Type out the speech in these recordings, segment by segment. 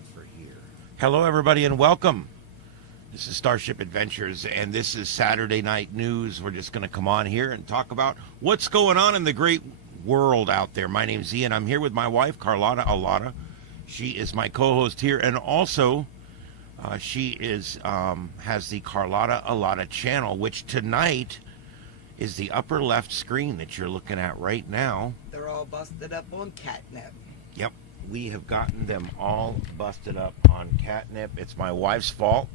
transfer here. Hello, everybody, and welcome. This is Starship Adventures, and this is Saturday Night News. We're just going to come on here and talk about what's going on in the great world out there. My name's Ian. I'm here with my wife, Carlotta Alata. She is my co-host here, and also she is has the Carlotta Alata channel, which tonight is the upper left screen that you're looking at right now. They're all busted up on catnip. Yep, we have gotten them all busted up on catnip. It's my wife's fault.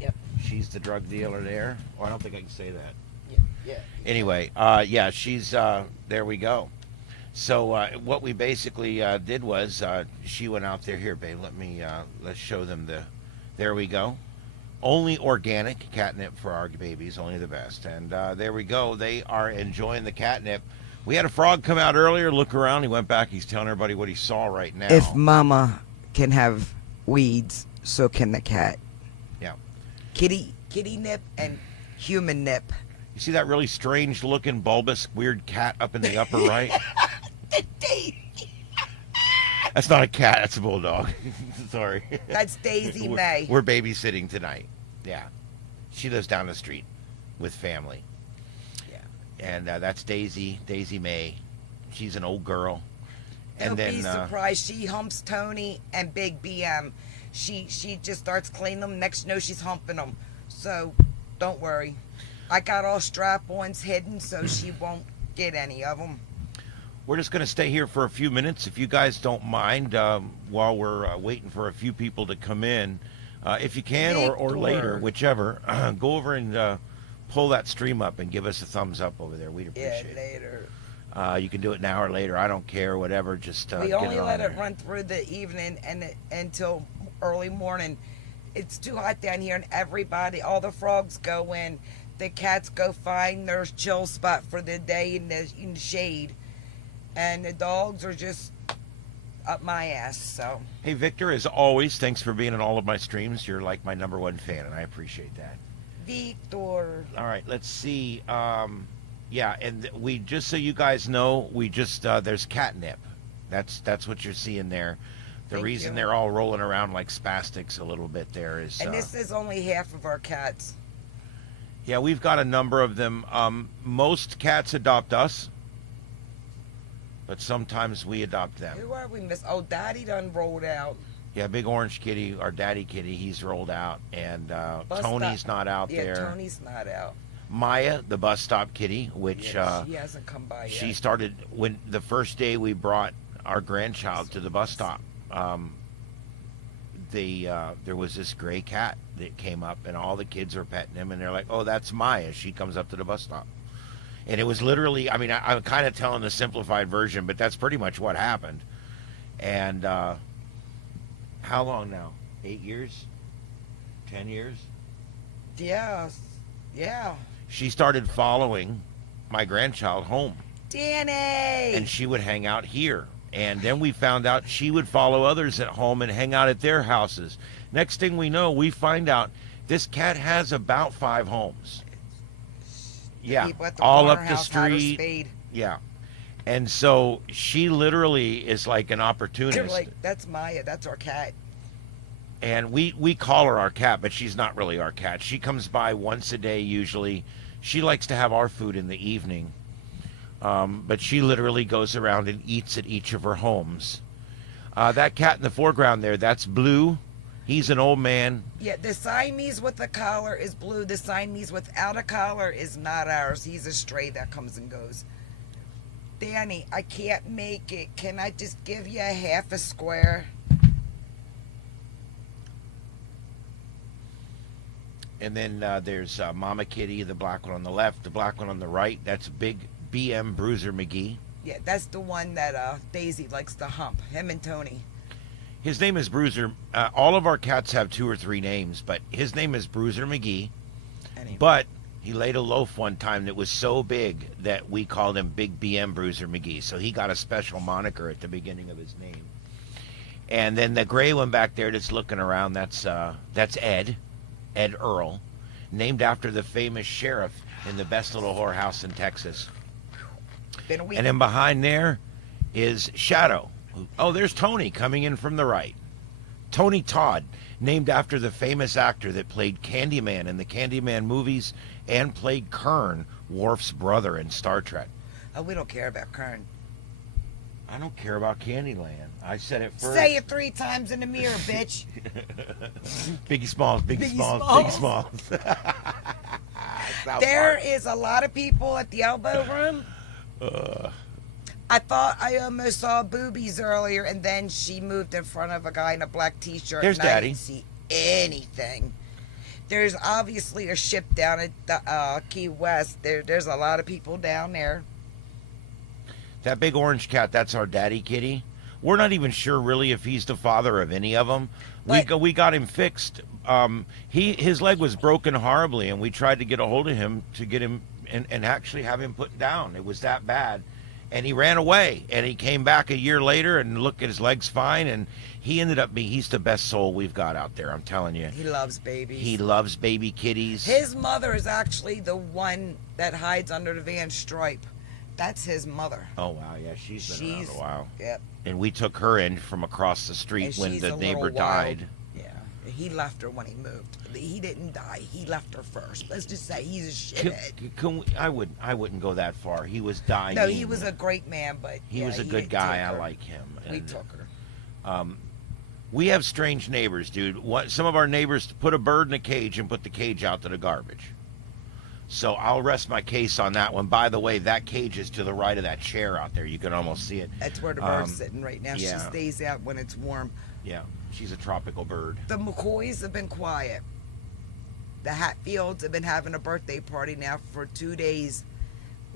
Yep. She's the drug dealer there. Oh, I don't think I can say that. Yeah. Anyway, yeah, she's, there we go. So what we basically did was she went out there. Here, babe, let's show them there we go. Only organic catnip for our babies, only the best. And there we go. They are enjoying the catnip. We had a frog come out earlier, look around. He went back. He's telling everybody what he saw right now. If mama can have weeds, so can the cat. Yeah. Kitty nip and human nip. You see that really strange looking, bulbous, weird cat up in the upper right? That's not a cat, that's a bulldog. Sorry. That's Daisy May. We're babysitting tonight. Yeah. She lives down the street with family. Yeah. And that's Daisy May. She's an old girl. And Don't be surprised. She humps Tony and Big BM. She just starts cleaning them. Next, you know, she's humping them. So don't worry. I got all strap-ons hidden so she won't get any of them. We're just going to stay here for a few minutes, if you guys don't mind, while we're waiting for a few people to come in. If you can, or later, whichever, go over and pull that stream up and give us a thumbs up over there. We'd appreciate it. Later. You can do it now or later. I don't care, whatever. Just we only let it there. run through the evening and until early morning. It's too hot down here, and all the frogs go in. The cats go find their chill spot for the day in the shade. And the dogs are just up my ass, so. Hey, Victor, as always, thanks for being in all of my streams. You're like my #1 fan, and I appreciate that. Victor. All right, let's see. Yeah, and we just so you guys know, we just there's catnip. That's what you're seeing there. The Thank reason you. they're all rolling around like spastics a little bit there is. And this is only half of our cats. Yeah, we've got a number of them. Most cats adopt us, but sometimes we adopt them. Who are we miss? Oh, Daddy done rolled out. Yeah, Big Orange Kitty, our daddy kitty, he's rolled out, and Bus Tony's stop. not out Yeah, there. Tony's not out. Maya, the bus stop kitty, which Yeah, she hasn't come by yet. she started when the first day we brought our grandchild to the bus stop. There was this gray cat that came up, and all the kids were petting him, and they're like, "Oh, that's Maya. She comes up to the bus stop." And it was literally, I mean, I'm kind of telling the simplified version, but that's pretty much what happened. And how long now? 8 years? 10 years? Yeah. She started following my grandchild home. Danny! And she would hang out here. And then we found out she would follow others at home and hang out at their houses. Next thing we know, we find out this cat has about 5 homes. Yeah, all up the street. Yeah. And so she literally is like an opportunist. They're like, that's Maya, that's our cat. And we call her our cat, but she's not really our cat. She comes by once a day usually. She likes to have our food in the evening. But she literally goes around and eats at each of her homes. That cat in the foreground there, that's Blue. He's an old man. Yeah, the Siamese with the collar is Blue. The Siamese without a collar is not ours. He's a stray that comes and goes. Danny, I can't make it. Can I just give you a half a square? And then there's Mama Kitty, the black one on the left, the black one on the right. That's Big BM Bruiser McGee. Yeah, that's the one that Daisy likes to hump. Him and Tony. His name is Bruiser. All of our cats have 2 or 3 names, but his name is Bruiser McGee. Anyway. But he laid a loaf one time that was so big that we called him Big BM Bruiser McGee. So he got a special moniker at the beginning of his name. And then the gray one back there that's looking around, that's Ed Earl, named after the famous sheriff in the best little whorehouse in Texas. And then behind there is Shadow. Oh, there's Tony coming in from the right. Tony Todd, named after the famous actor that played Candyman in the Candyman movies and played Kern, Worf's brother in Star Trek. Oh, we don't care about Kern. I don't care about Candyland. I said it first. Say it 3 times in the mirror, bitch. Biggie Smalls, Biggie Smalls, Biggie Smalls. There is a lot of people at the elbow room. I thought I almost saw boobies earlier, and then she moved in front of a guy in a black t-shirt. There's and I Daddy. didn't see anything. There's obviously a ship down at the, Key West. There's a lot of people down there. That big orange cat, that's our daddy kitty. We're not even sure really if he's the father of any of them. We got him fixed. His leg was broken horribly, and we tried to get a hold of him to get him and actually have him put down. It was that bad. And he ran away, and he came back a year later, and look, at his leg's fine, and he ended up he's the best soul we've got out there, I'm telling you. He loves babies. He loves baby kitties. His mother is actually the one that hides under the van stripe. That's his mother. Oh, wow, yeah, she's been around a while. Yep. And we took her in from across the street And when she's the a neighbor little died. wild. Yeah. He left her when he moved. He didn't die. He left her first. Let's just say he's a shithead. I wouldn't go that far. He was dying. No, he was a great man, but he was a good guy. I like him. We took her. We have strange neighbors, dude. Some of our neighbors put a bird in a cage and put the cage out to the garbage. So I'll rest my case on that one. By the way, that cage is to the right of that chair out there. You can almost see it. That's where the bird's sitting right now. Yeah. She stays out when it's warm. Yeah, she's a tropical bird. The McCoys have been quiet. The Hatfields have been having a birthday party now for 2 days.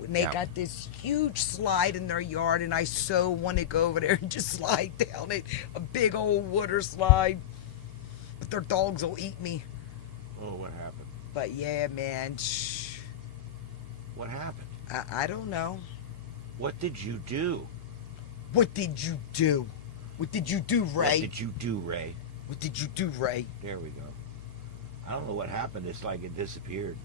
They got this huge slide in their yard, and I so want to go over there and just slide down it. A big old water slide. But their dogs will eat me. Oh, what happened? But yeah, man. What happened? I don't know. What did you do? What did you do? What did you do, Ray? What did you do, Ray? What did you do, Ray? There we go. I don't know what happened. It's like it disappeared.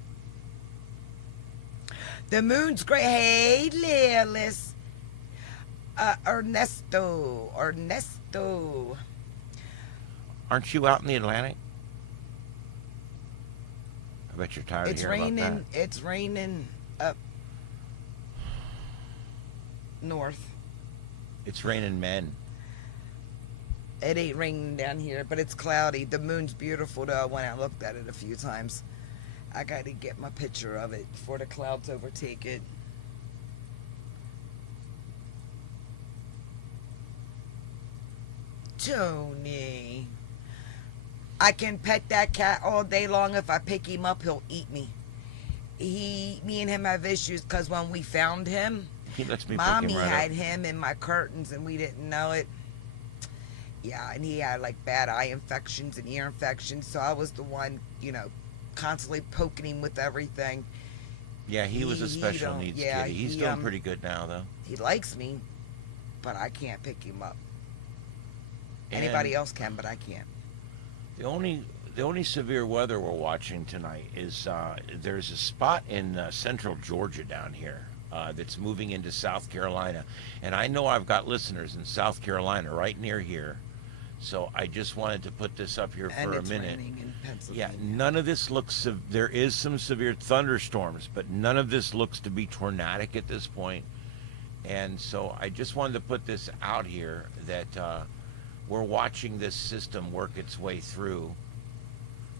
The moon's great. Hey, Lillis. Ernesto. Aren't you out in the Atlantic? I bet you're tired of hearing about that. It's raining up north. It's raining men. It ain't raining down here, but it's cloudy. The moon's beautiful, though. I went out and looked at it a few times. I got to get my picture of it before the clouds overtake it. Tony. I can pet that cat all day long. If I pick him up, he'll eat me. Me and him have issues because when we found him, He lets me Mommy pick him right had up. him in my curtains and we didn't know it. Yeah, and he had like bad eye infections and ear infections, so I was the one, constantly poking him with everything. Yeah, he was a special needs kitty. He's doing pretty good now, though. He likes me, but I can't pick him up. And Anybody else can, but I can't. The only severe weather we're watching tonight is there's a spot in central Georgia down here that's moving into South Carolina, and I know I've got listeners in South Carolina right near here. So I just wanted to put this up here for a minute. Raining in Yeah, Pennsylvania. none of this looks. There is some severe thunderstorms, but none of this looks to be tornadic at this point. And so I just wanted to put this out here that we're watching this system work its way through.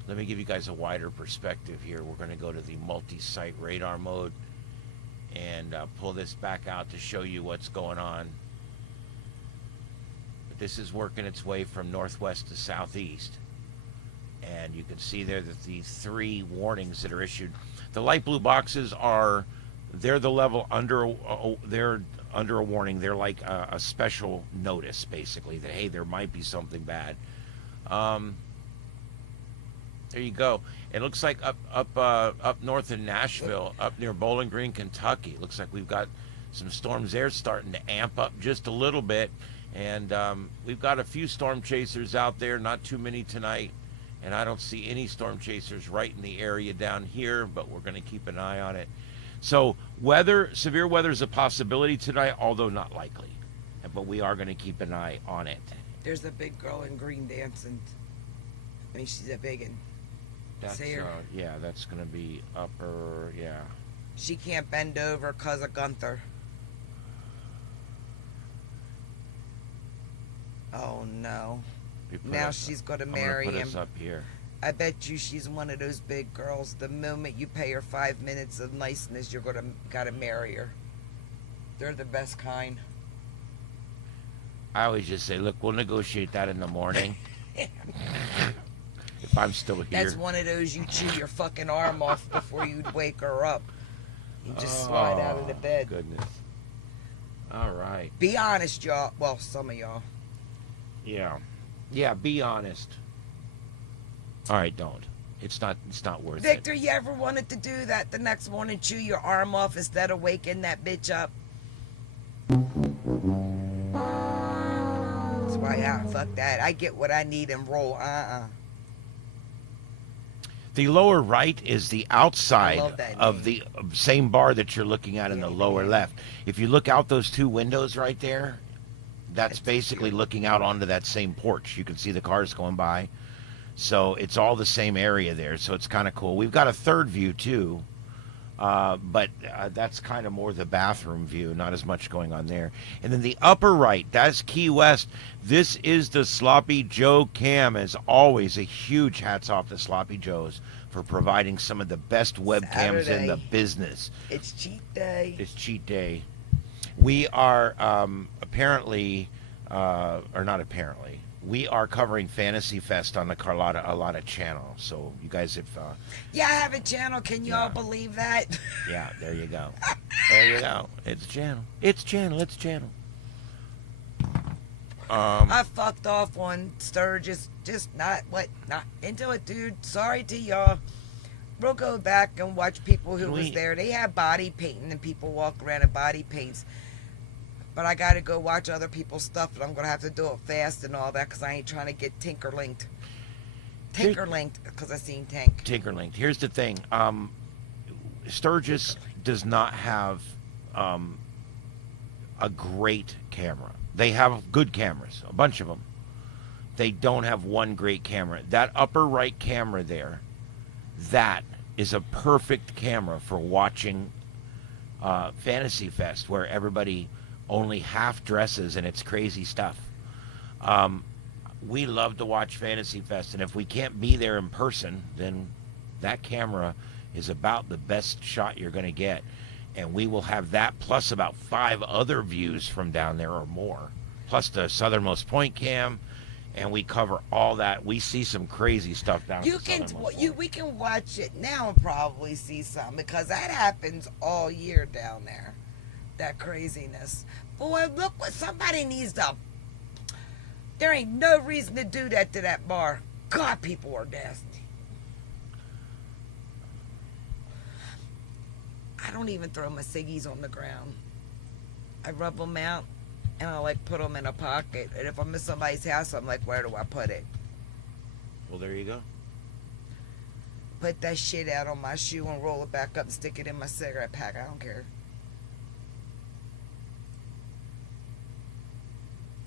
Let me give you guys a wider perspective here. We're going to go to the multi-site radar mode and pull this back out to show you what's going on. This is working its way from northwest to southeast. And you can see there that the 3 warnings that are issued, the light blue boxes they're the level under, they're under a warning. They're like a special notice, basically, that, hey, there might be something bad. There you go. It looks like up north in Nashville, up near Bowling Green, Kentucky. Looks like we've got some storms there starting to amp up just a little bit. And we've got a few storm chasers out there, not too many tonight. And I don't see any storm chasers right in the area down here, but we're going to keep an eye on it. So severe weather is a possibility tonight, although not likely. But we are going to keep an eye on it. There's a big girl in green dancing. I mean, she's a big one. That's See her? yeah, that's gonna be upper. Yeah. She can't bend over because of Gunther. Oh no. Now she's going to marry put him. us up here. I bet you she's one of those big girls. The moment you pay her 5 minutes of niceness, you're gotta marry her. They're the best kind. I always just say, look, we'll negotiate that in the morning. If I'm still here. That's one of those you chew your fucking arm off before you'd wake her up. You just slide out of the bed. Goodness. All right. Be honest, y'all. Well, some of y'all. Yeah. Yeah, be honest. All right, don't. It's not worth it. Victor, you ever wanted to do that the next morning, chew your arm off instead of waking that bitch up? That's why, fuck that. I get what I need and roll. The lower right is the outside of name. the same bar that you're looking at in the lower Yeah. left. If you look out those two windows right there, that's basically looking out onto that same porch. You can see the cars going by. So it's all the same area there. So it's kind of cool. We've got a third view too, but that's kind of more the bathroom view, not as much going on there. And then the upper right, that's Key West. This is the Sloppy Joe cam. As always, a huge hats off to Sloppy Joe's for providing some of the best webcams in the business. It's cheat day. It's cheat day. We are apparently, or not apparently, we are covering Fantasy Fest on the Carlotta channel. So you guys have... yeah, I have a channel. Can y'all believe that? Yeah, there you go. There you go. It's channel. It's channel. It's channel. I fucked off on Sturgis. Just not into it, dude. Sorry to y'all. We'll go back and watch people who was there. They have body painting and people walk around in body paints. But I got to go watch other people's stuff, and I'm going to have to do it fast and all that because I ain't trying to get Tinkerlinked. Tinkerlinked because I seen Tank. Tinkerlinked. Here's the thing. Sturgis does not have a great camera. They have good cameras, a bunch of them. They don't have one great camera. That upper right camera there, that is a perfect camera for watching Fantasy Fest, where everybody only half dresses and it's crazy stuff. We love to watch Fantasy Fest, and if we can't be there in person, then that camera is about the best shot you're going to get. And we will have that plus about 5 other views from down there or more, plus the southernmost point cam, and we cover all that. We see some crazy stuff down there. We can watch it now and probably see some because that happens all year down there. That craziness. Boy, look what somebody needs to... There ain't no reason to do that to that bar. God, people are nasty. I don't even throw my ciggies on the ground. I rub them out and I put them in a pocket. And if I'm in somebody's house, I'm like, where do I put it? Well, there you go. Put that shit out on my shoe and roll it back up and stick it in my cigarette pack. I don't care.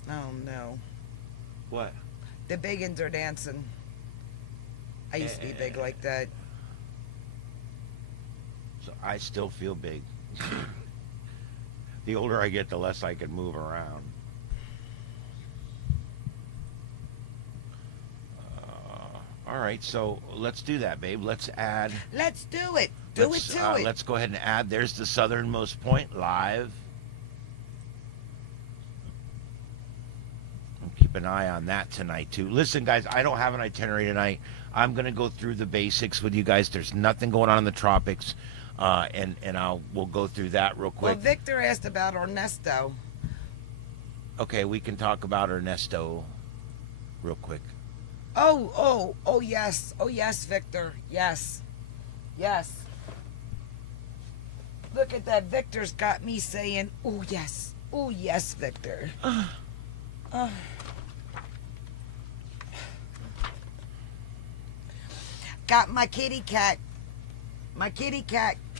Oh no. What? The big uns are dancing. I used to be big like that. So I still feel big. The older I get, the less I can move around. All right, so let's do that, babe. Let's add. Let's do it. Do it to it. Let's go ahead and add. There's the southernmost point live. Keep an eye on that tonight too. Listen, guys, I don't have an itinerary tonight. I'm gonna go through the basics with you guys. There's nothing going on in the tropics, and we'll go through that real quick. Well, Victor asked about Ernesto. Okay, we can talk about Ernesto real quick. Oh yes, Victor, yes. Look at that. Victor's got me saying, oh yes, Victor. Got my kitty cat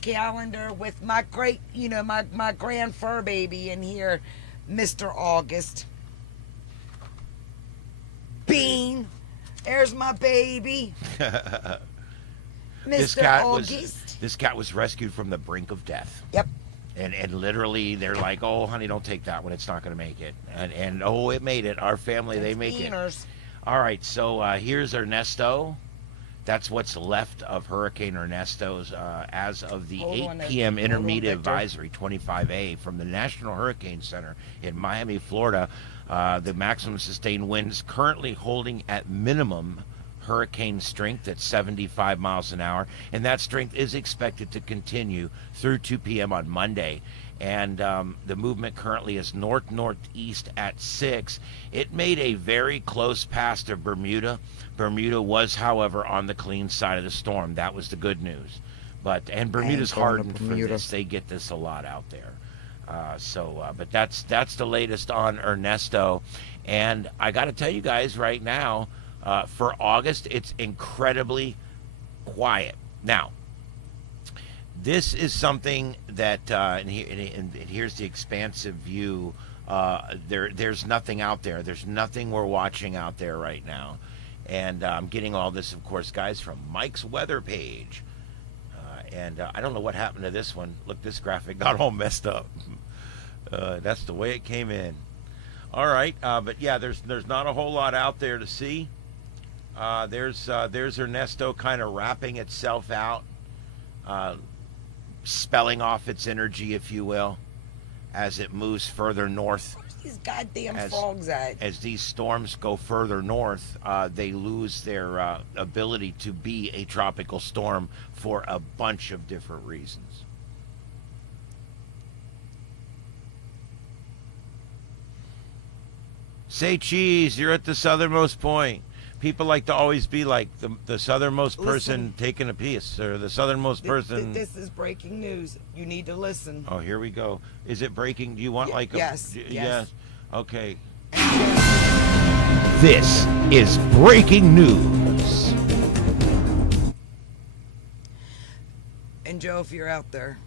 calendar with my great, my grand fur baby in here, Mr. August. Bean. There's my baby. This Mr. cat August. this cat was rescued from the brink of death. Yep. And literally they're like, oh honey, don't take that one, it's not going to make it. And oh, it made it. Our family, they make Beaners. it. All right, so here's Ernesto. That's what's left of Hurricane Ernesto's as of the 8 p.m. intermediate advisory 25A from the National Hurricane Center in Miami, Florida. The maximum sustained winds currently holding at minimum hurricane strength at 75 miles an hour, and that strength is expected to continue through 2 p.m. on Monday. And the movement currently is north-northeast at 6. It made a very close pass to Bermuda. Bermuda was, however, on the clean side of the storm. That was the good news. And Bermuda's hardened for this. They get this a lot out there. But that's the latest on Ernesto. And I got to tell you guys right now, for August, it's incredibly quiet. Now, this is something that, and here's the expansive view. There's nothing out there. There's nothing we're watching out there right now. And I'm getting all this, of course, guys, from Mike's weather page. I don't know what happened to this one. Look, this graphic got all messed up. That's the way it came in. All right, but yeah, there's not a whole lot out there to see. There's Ernesto kind of wrapping itself out, spelling off its energy, if you will, as it moves further north. Where's these goddamn frogs at? As these storms go further north, they lose their ability to be a tropical storm for a bunch of different reasons. Say cheese, you're at the southernmost point. People like to always be like the southernmost person taking a piece, or the southernmost person. This is breaking news. You need to listen. Oh, here we go. Is it breaking? Do you want like a... Yes. Yes. Okay. This is breaking news. And Joe, if you're out there,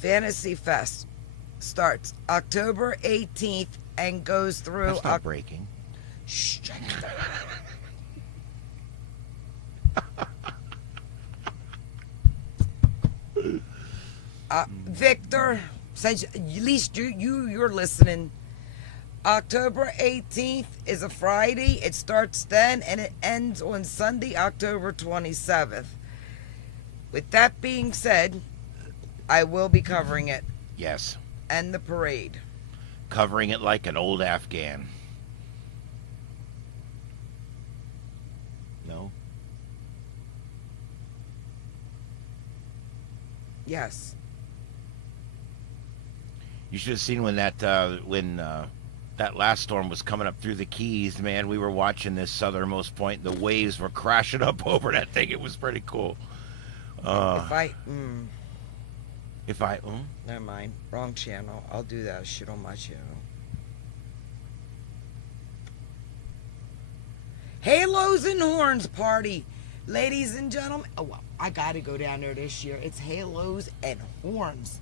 Fantasy Fest starts October 18th and goes through... That's not breaking. Shh. Victor, since at least you're listening, October 18th is a Friday. It starts then and it ends on Sunday, October 27th. With that being said, I will be covering it. Yes. And the parade. Covering it like an old Afghan. No? Yes. You should have seen when that last storm was coming up through the Keys, man. We were watching this southernmost point. The waves were crashing up over that thing. It was pretty cool. Never mind. Wrong channel. I'll do that shit on my channel. Halos and Horns party. Ladies and gentlemen. Oh, well, I gotta go down there this year. It's Halos and Horns.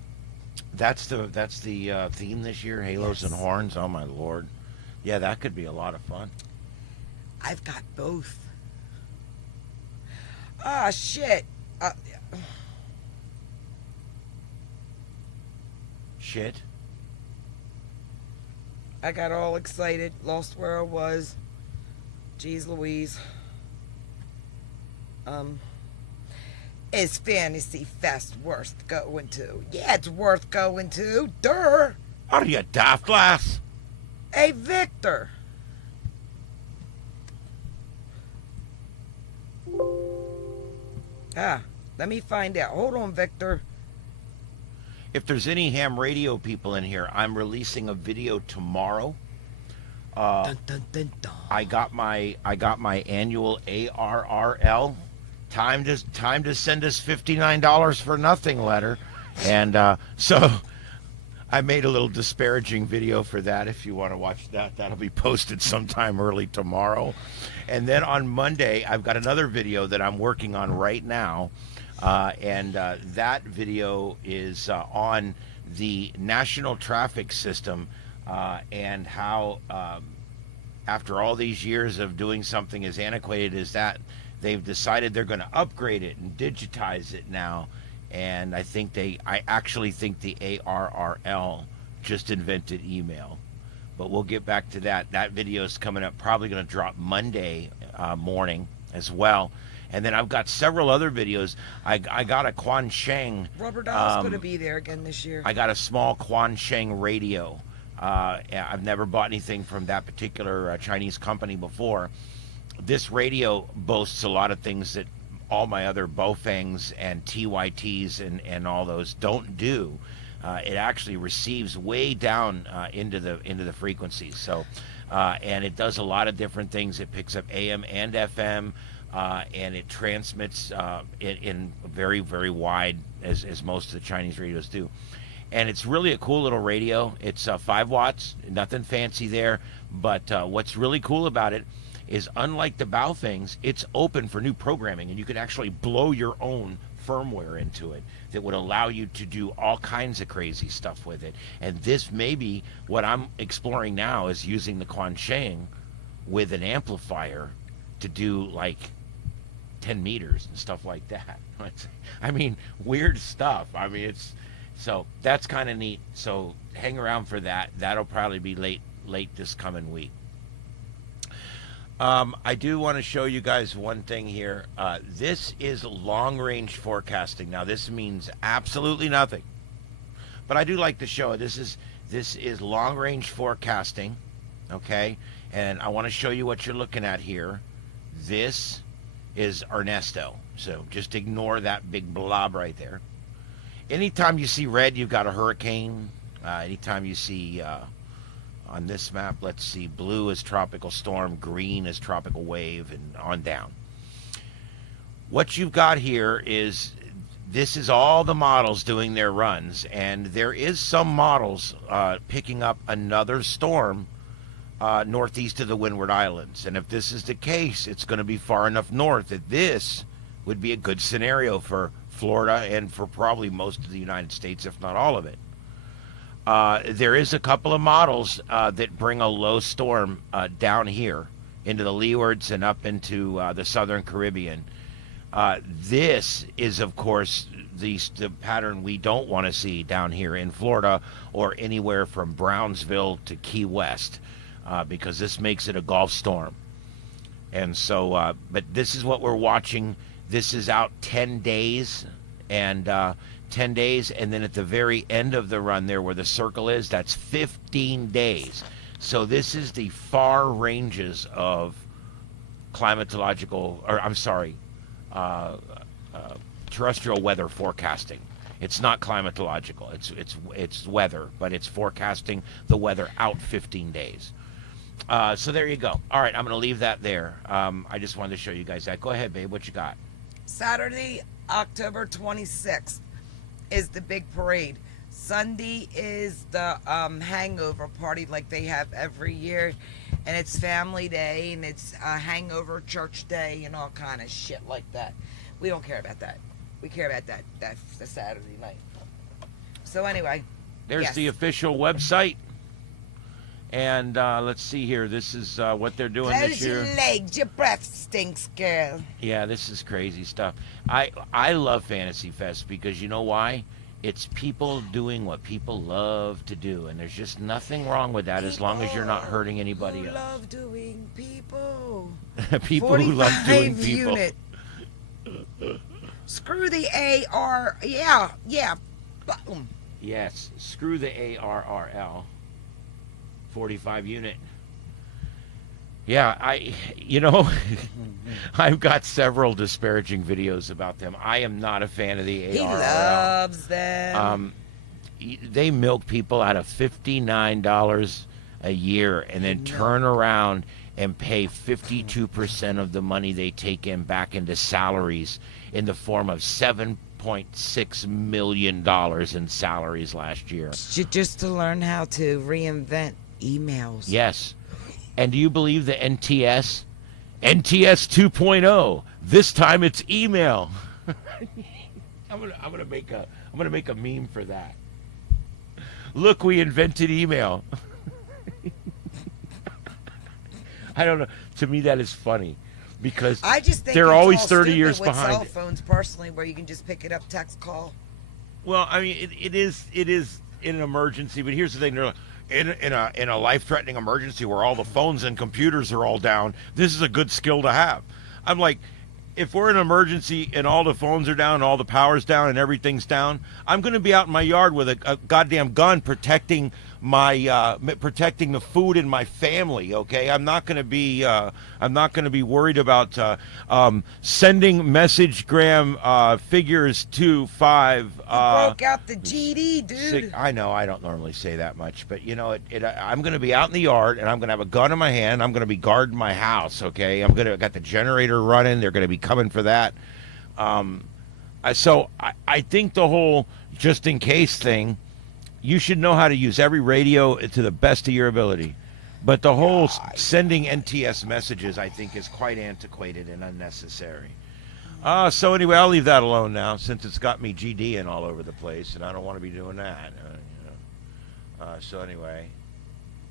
That's the theme this year, Halos and Horns. Oh my Lord. Yeah, that could be a lot of fun. I've got both. Ah, shit. Shit. I got all excited, lost where I was. Jeez Louise. Is Fantasy Fest worth going to? Yeah, it's worth going to. Durr. Are you daft, lass? Hey, Victor. Let me find out. Hold on, Victor. If there's any ham radio people in here, I'm releasing a video tomorrow. Dun, dun, dun, dun. I got my annual ARRL time to send us $59 for nothing letter, and so I made a little disparaging video for that. If you want to watch that, that'll be posted sometime early tomorrow. And then on Monday, I've got another video that I'm working on right now, and that video is on the national traffic system and how after all these years of doing something as antiquated as that, they've decided they're going to upgrade it and digitize it now. And I actually think the ARRL just invented email. But we'll get back to that. That video is coming up, probably going to drop Monday morning as well. And then I've got several other videos. I got a Quan Sheng. Rubber Doll's going to be there again this year. I got a small Quan Sheng radio. I've never bought anything from that particular Chinese company before. This radio boasts a lot of things that all my other Baofangs and TYTs and all those don't do. It actually receives way down into the frequencies. So, and it does a lot of different things. It picks up AM and FM. And it transmits in very, very wide, as most of the Chinese radios do. And it's really a cool little radio. It's 5 watts, nothing fancy there. But what's really cool about it is, unlike the Baofengs, it's open for new programming. And you can actually blow your own firmware into it that would allow you to do all kinds of crazy stuff with it. And this may be what I'm exploring now, is using the Quan Sheng with an amplifier to do like 10 meters and stuff like that. I mean, weird stuff. I mean, so that's kind of neat. So hang around for that. That'll probably be late this coming week. I do want to show you guys one thing here. This is long range forecasting. Now, this means absolutely nothing, but I do like to show it. This is long range forecasting. Okay. And I want to show you what you're looking at here. This is Ernesto. So just ignore that big blob right there. Anytime you see red, you've got a hurricane. Anytime you see, on this map, let's see, blue is tropical storm, green is tropical wave, and on down. What you've got here is, this is all the models doing their runs, and there is some models picking up another storm northeast of the Windward Islands. And if this is the case, it's going to be far enough north that this would be a good scenario for Florida and for probably most of the United States, if not all of it. There is a couple of models that bring a low storm down here into the leewards and up into the southern Caribbean. This is, of course, the pattern we don't want to see down here in Florida or anywhere from Brownsville to Key West. Because this makes it a Gulf storm. And so, but this is what we're watching. This is out 10 days, and 10 days, and then at the very end of the run there where the circle is, that's 15 days. So this is the far ranges of terrestrial weather forecasting. It's not climatological. It's weather, but it's forecasting the weather out 15 days. So there you go. All right, I'm going to leave that there. I just wanted to show you guys that. Go ahead, babe. What you got? Saturday, October 26th is the big parade. Sunday is the hangover party like they have every year. And it's family day, and it's hangover church day, and all kind of shit like that. We don't care about that. We care about that. That's the Saturday night. So anyway. There's yes. the official website. And let's see here. This is what they're doing Close this year. your legs. Your breath stinks, girl. Yeah, this is crazy stuff. I love Fantasy Fest because you know why? It's people doing what people love to do, and there's just nothing wrong with that as long as you're not hurting anybody who else. Love doing people. People who love doing people. Unit. Screw the AR. Yeah. Boom. Yes, screw the ARRL. 45 unit. Yeah, I've got several disparaging videos about them. I am not a fan of the ARRL. He loves them. They milk people out of $59 a year and then turn around and pay 52% of the money they take in back into salaries in the form of $7.6 million in salaries last year. Just to learn how to reinvent emails. Yes. And do you believe the NTS 2.0? This time it's email. I'm gonna make a meme for that. Look, we invented email. I don't know. To me, that is funny because I just think they're it's always all 30 stupid years with behind. cell phones, personally, where you can just pick it up, text, call. Well, I mean, it is in an emergency, but here's the thing: they're like, in a life-threatening emergency where all the phones and computers are all down, this is a good skill to have. I'm like, if we're in an emergency and all the phones are down, all the power's down, and everything's down, I'm going to be out in my yard with a goddamn gun protecting protecting the food in my family. Okay, I'm not going to be worried about sending messagegram figures to 5. Broke out the GD, dude. I know I don't normally say that much, but you know, I'm going to be out in the yard and I'm going to have a gun in my hand. I'm going to be guarding my house. Okay, I got the generator running. They're going to be coming for that. So I think the whole just in case thing, you should know how to use every radio to the best of your ability. But the whole sending NTS messages, I think, is quite antiquated and unnecessary. So anyway, I'll leave that alone now, since it's got me GDing all over the place, and I don't want to be doing that. So anyway,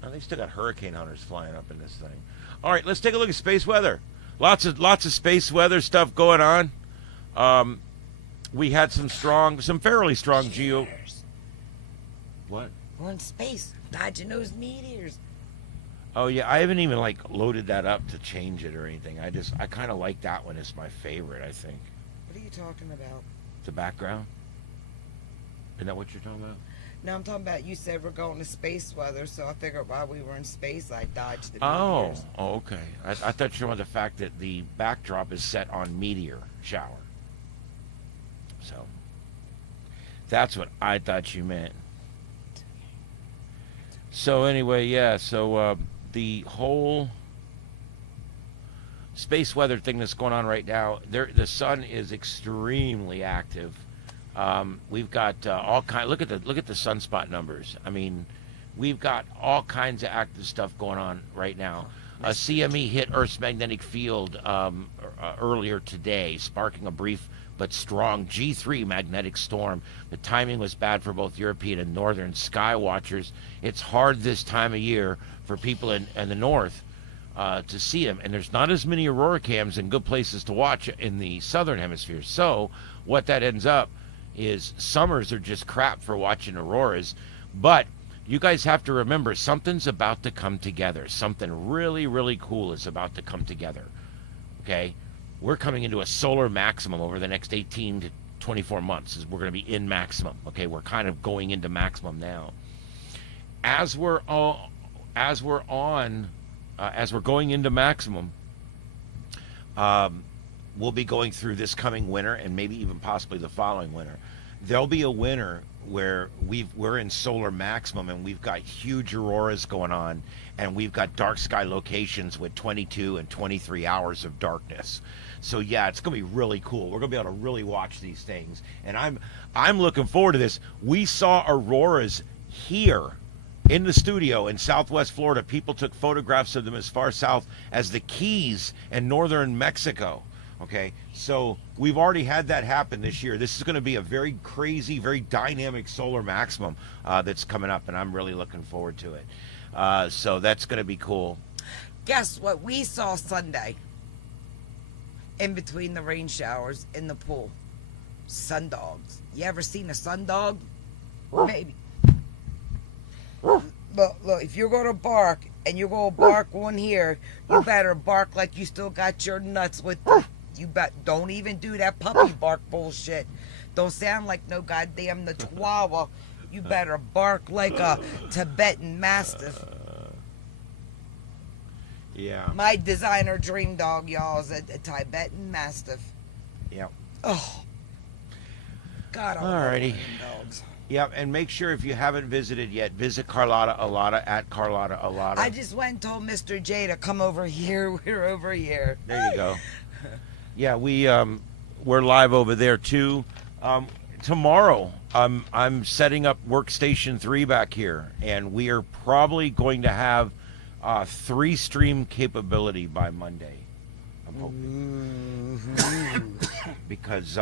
they still got hurricane hunters flying up in this thing. All right, let's take a look at space weather. Lots of space weather stuff going on. We had some fairly strong geo. What? We're in space, dodging those meteors. Oh yeah, I haven't even loaded that up to change it or anything. I kind of like that one. It's my favorite, I think. What are you talking about? The background. Isn't that what you're talking about? No, I'm talking about, you said we're going to space weather, so I figured while we were in space, I dodged the meteors. Oh, okay. I thought you were on the fact that the backdrop is set on meteor shower. So that's what I thought you meant. So anyway, yeah. So the whole space weather thing that's going on right now, the sun is extremely active. We've got all kind. Look at the sunspot numbers. I mean, we've got all kinds of active stuff going on right now. A CME hit Earth's magnetic field earlier today, sparking a brief but strong G3 magnetic storm. The timing was bad for both European and northern sky watchers. It's hard this time of year for people in the north to see them, and there's not as many aurora cams and good places to watch in the southern hemisphere. So what that ends up is summers are just crap for watching auroras, but you guys have to remember something's about to come together. Something really, really cool is about to come together. Okay? We're coming into a solar maximum over the next 18 to 24 months. We're going to be in maximum. Okay? We're kind of going into maximum now. As we're going into maximum, we'll be going through this coming winter and maybe even possibly the following winter. There'll be a winter where we're in solar maximum and we've got huge auroras going on, and we've got dark sky locations with 22 and 23 hours of darkness. So yeah, it's going to be really cool. We're going to be able to really watch these things, and I'm looking forward to this. We saw auroras here in the studio in Southwest Florida. People took photographs of them as far south as the Keys and northern Mexico. Okay, so we've already had that happen this year. This is going to be a very crazy, very dynamic solar maximum that's coming up, and I'm really looking forward to it. So that's going to be cool. Guess what we saw Sunday? In between the rain showers in the pool. Sundogs. You ever seen a sundog? Maybe. Look, if you're going to bark and you're going to bark one here, you better bark like you still got your nuts with you. Don't even do that puppy bark bullshit. Don't sound like no goddamn the Chihuahua. You better bark like a Tibetan Mastiff. Yeah. My designer dream dog, y'all, is a Tibetan Mastiff. Yeah. Oh. God, I love Alrighty. dogs. Yep, and make sure if you haven't visited yet, visit Carlotta Alata at Carlotta Alata. I just went and told Mr. J to come over here. We're over here. There you go. Yeah, we're live over there too. Tomorrow, I'm setting up Workstation 3 back here, and we are probably going to have 3-stream capability by Monday. I'm hoping. Because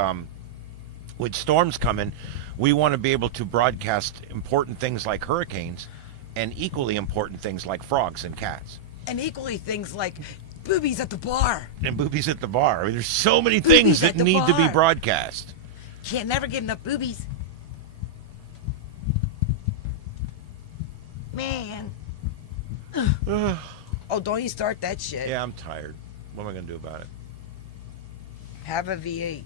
with storms coming, we want to be able to broadcast important things like hurricanes and equally important things like frogs and cats. And equally things like boobies at the bar. And boobies at the bar. I mean, there's so many Boobies things at that the need to be bar. broadcast. Can't never get enough boobies. Man. Oh, don't you start that shit. Yeah, I'm tired. What am I going to do about it? Have a V8.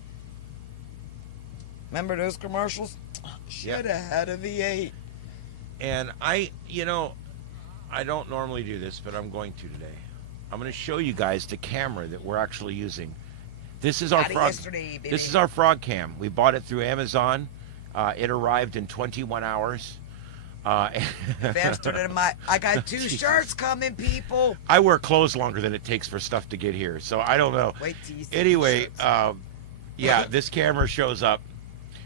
Remember those commercials? Should have had a V8. And I don't normally do this, but I'm going to today. I'm going to show you guys the camera that we're actually using. This is our frog. This is our frog cam. We bought it through Amazon. It arrived in 21 hours. Faster than I got 2 shirts coming, people. I wear clothes longer than it takes for stuff to get here, so I don't know. Wait till you see Anyway, yeah, this camera shows up.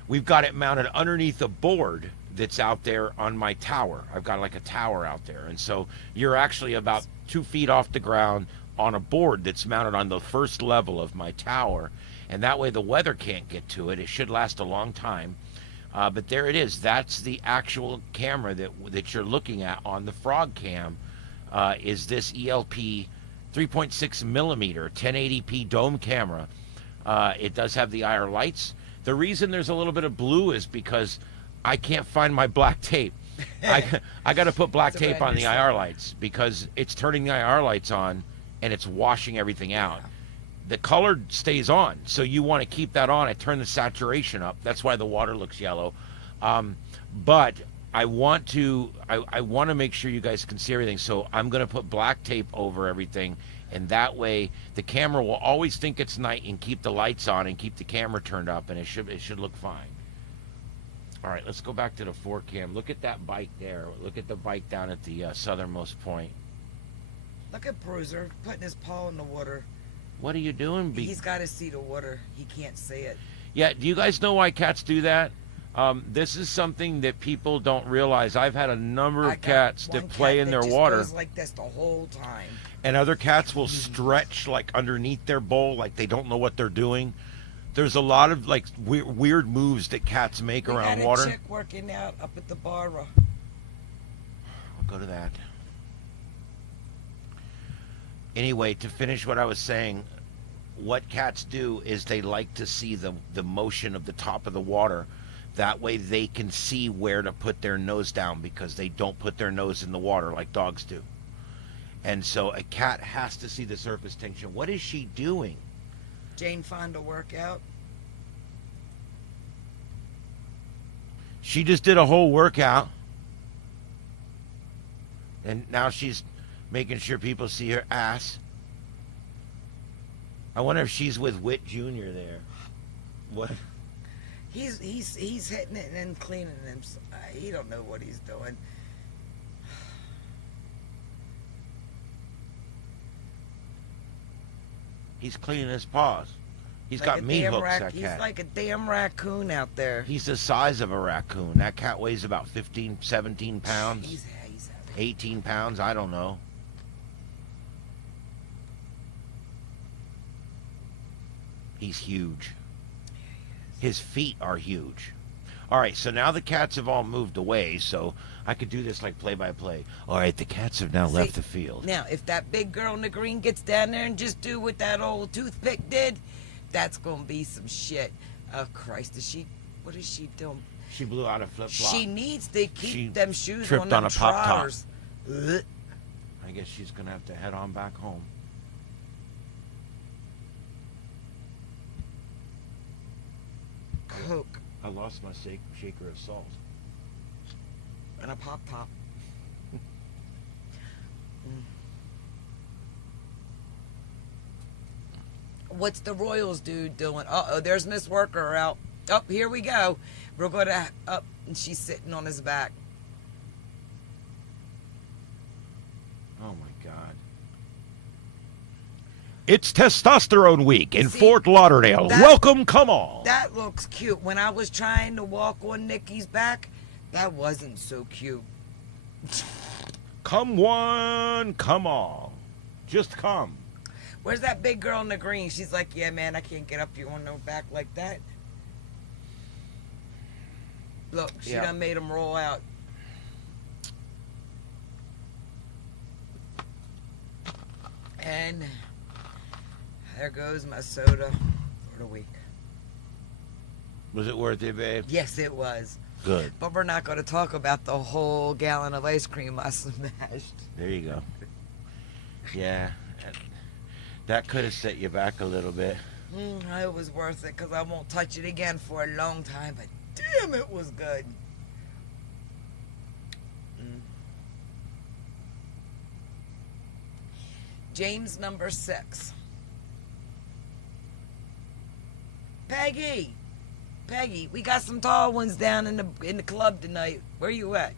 We've got it mounted underneath a board that's out there on my tower. I've got like a tower out there, and so you're actually about 2 feet off the ground on a board that's mounted on the first level of my tower, and that way the weather can't get to it. It should last a long time. But there it is. That's the actual camera that you're looking at on the Frog Cam. Is this ELP 3.6 millimeter 1080p dome camera. It does have the IR lights. The reason there's a little bit of blue is because I can't find my black tape. I got to put black tape on the IR lights because it's turning the IR lights on and it's washing everything out. The color stays on, so you want to keep that on. I turn the saturation up. That's why the water looks yellow. But I want to make sure you guys can see everything. So I'm going to put black tape over everything, and that way the camera will always think it's night and keep the lights on and keep the camera turned up, and it should look fine. All right, let's go back to the 4Cam. Look at that bike there. Look at the bike down at the southernmost point. Look at Bruiser putting his paw in the water. What are you doing? He's got to see the water. He can't see it. Yeah, do you guys know why cats do that? This is something that people don't realize. I've had a number of cats that play in their water. Goes like this the whole time. And other cats will stretch like underneath their bowl, like they don't know what they're doing. There's a lot of like weird moves that cats make around water. We got a chick working out up at the bar. I'll go to that. Anyway, to finish what I was saying, what cats do is they like to see the motion of the top of the water. That way they can see where to put their nose down because they don't put their nose in the water like dogs do. And so a cat has to see the surface tension. What is she doing? Jane Fonda workout. She just did a whole workout. And now she's making sure people see her ass. I wonder if she's with Whit Jr. there. What? He's hitting it and then cleaning him. He don't know what he's doing. He's cleaning his paws. He's like got meat hooks, that cat. He's like a damn raccoon out there. He's the size of a raccoon. That cat weighs about 15, 17 pounds. He's 18 pounds, I don't know. He's huge. His feet are huge. All right, so now the cats have all moved away, so I could do this like play-by-play. All right, the cats have now left the field. Now, if that big girl in the green gets down there and just do what that old toothpick did, that's going to be some shit. Oh, Christ, what is she doing? She blew out a flip-flop. She needs to keep them shoes tripped on them on a pop-top. Ugh. I guess she's going to have to head on back home. Coke. I lost my shaker of salt. And a pop-top. What's the Royals dude doing? Uh-oh, there's Miss Worker out. Oh, here we go. We're going to up, and she's sitting on his back. Oh, my God. It's Testosterone Week in Fort Lauderdale. Welcome, come on. That looks cute. When I was trying to walk on Nikki's back, that wasn't so cute. Come on, come on. Just come. Where's that big girl in the green? She's like, yeah, man, I can't get up you on no back like that. Look, she done made him roll out. And there goes my soda for the week. Was it worth it, babe? Yes, it was. Good. But we're not going to talk about the whole gallon of ice cream I smashed. There you go. Yeah. That could have set you back a little bit. It was worth it because I won't touch it again for a long time. But damn, it was good. James number 6. Peggy, we got some tall ones down in the club tonight. Where you at?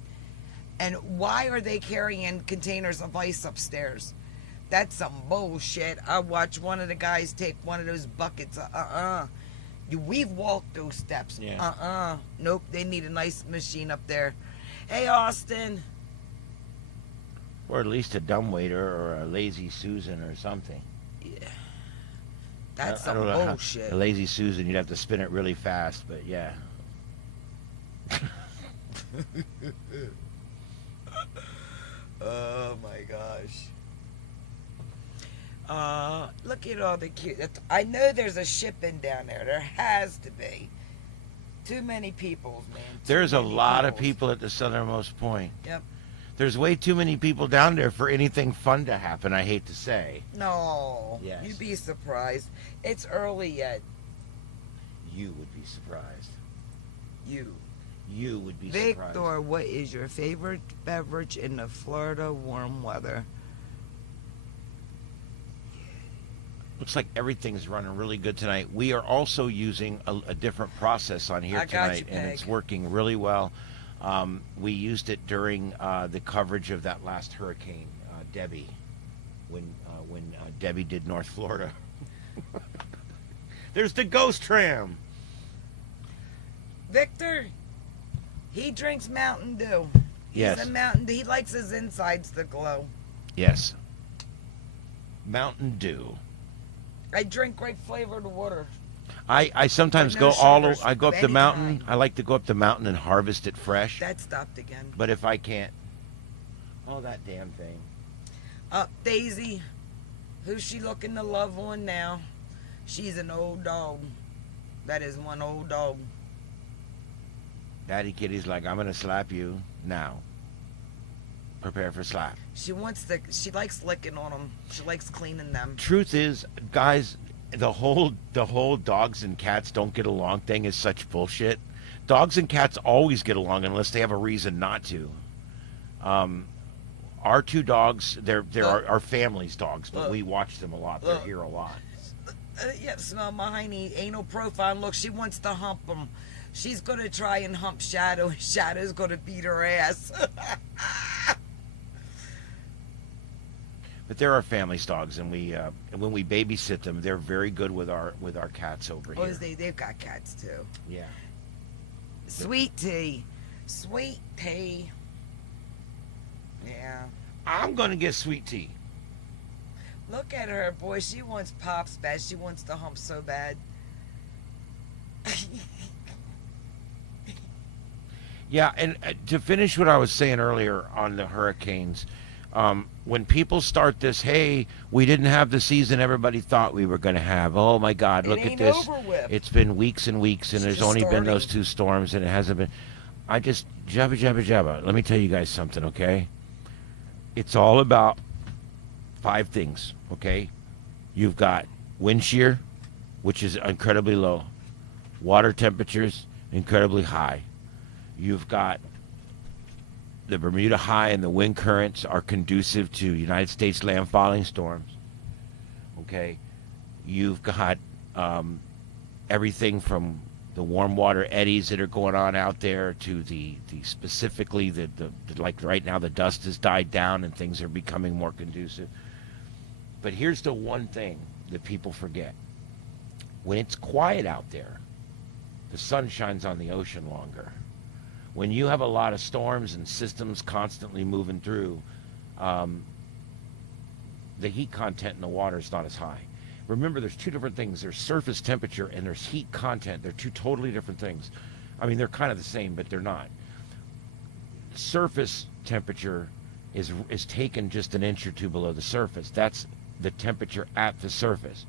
And why are they carrying containers of ice upstairs? That's some bullshit. I watched one of the guys take one of those buckets. We've walked those steps. Yeah. Nope, they need a nice machine up there. Hey, Austin. Or at least a dumbwaiter or a lazy Susan or something. Yeah. That's I some don't know bullshit. A lazy Susan, you'd have to spin it really fast, but yeah. Oh my gosh. Look at all the cute. I know there's a shipping down there. There has to be. Too many people, man. There's a lot of people at the southernmost point. Yep. There's way too many people down there for anything fun to happen, I hate to say. No. Yes. You'd be surprised. It's early yet. You would be surprised. You would be Victor, surprised. what is your favorite beverage in the Florida warm weather? Looks like everything's running really good tonight. We are also using a different process on here I got tonight, you, and Peg. it's working really well. We used it during the coverage of that last hurricane, Debbie, when Debbie did North Florida. There's the ghost tram. Victor, he drinks Mountain Dew. Yes. He's a Mountain Dew. He likes his insides to glow. Yes. Mountain Dew. I drink great flavored water. I sometimes But no go all sugars I go of up the any mountain. kind. I like to go up the mountain and harvest it fresh. That stopped again. But if I can't, oh, that damn thing. Daisy, who's she looking to love on now? She's an old dog. That is one old dog. Daddy Kitty's like, I'm gonna slap you now. Prepare for slap. She likes licking on them. She likes cleaning them. Truth is, guys, the whole dogs and cats don't get along thing is such bullshit. Dogs and cats always get along unless they have a reason not to. Our two dogs, they're our family's dogs, but we watch them a lot. They're here a lot. Yeah, smell my hiney. Anal profile. Look, she wants to hump them. She's going to try and hump Shadow, and Shadow's going to beat her ass. But they're our family's dogs, and when we babysit them, they're very good with our cats over here. They've got cats too. Yeah. Sweet tea. Yeah. I'm gonna get sweet tea. Look at her, boy. She wants Pops bad. She wants to hump so bad. Yeah, and to finish what I was saying earlier on the hurricanes, when people start this, hey, we didn't have the season everybody thought we were going to have. Oh my God, look at this. Over with. It's been weeks and weeks, and It's there's just only been starting. those two storms, and it hasn't been. I just jabba. Let me tell you guys something, okay? It's all about 5 things, okay? You've got wind shear, which is incredibly low. Water temperatures, incredibly high. You've got the Bermuda High and the wind currents are conducive to United States landfalling storms. Okay, you've got everything from the warm water eddies that are going on out there to the specifically the like right now the dust has died down and things are becoming more conducive. But here's the one thing that people forget: when it's quiet out there, the sun shines on the ocean longer. When you have a lot of storms and systems constantly moving through, the heat content in the water is not as high. Remember, there's 2 different things. There's surface temperature and there's heat content. They're 2 totally different things. I mean, they're kind of the same, but they're not. Surface temperature is taken just an inch or 2 below the surface. That's the temperature at the surface.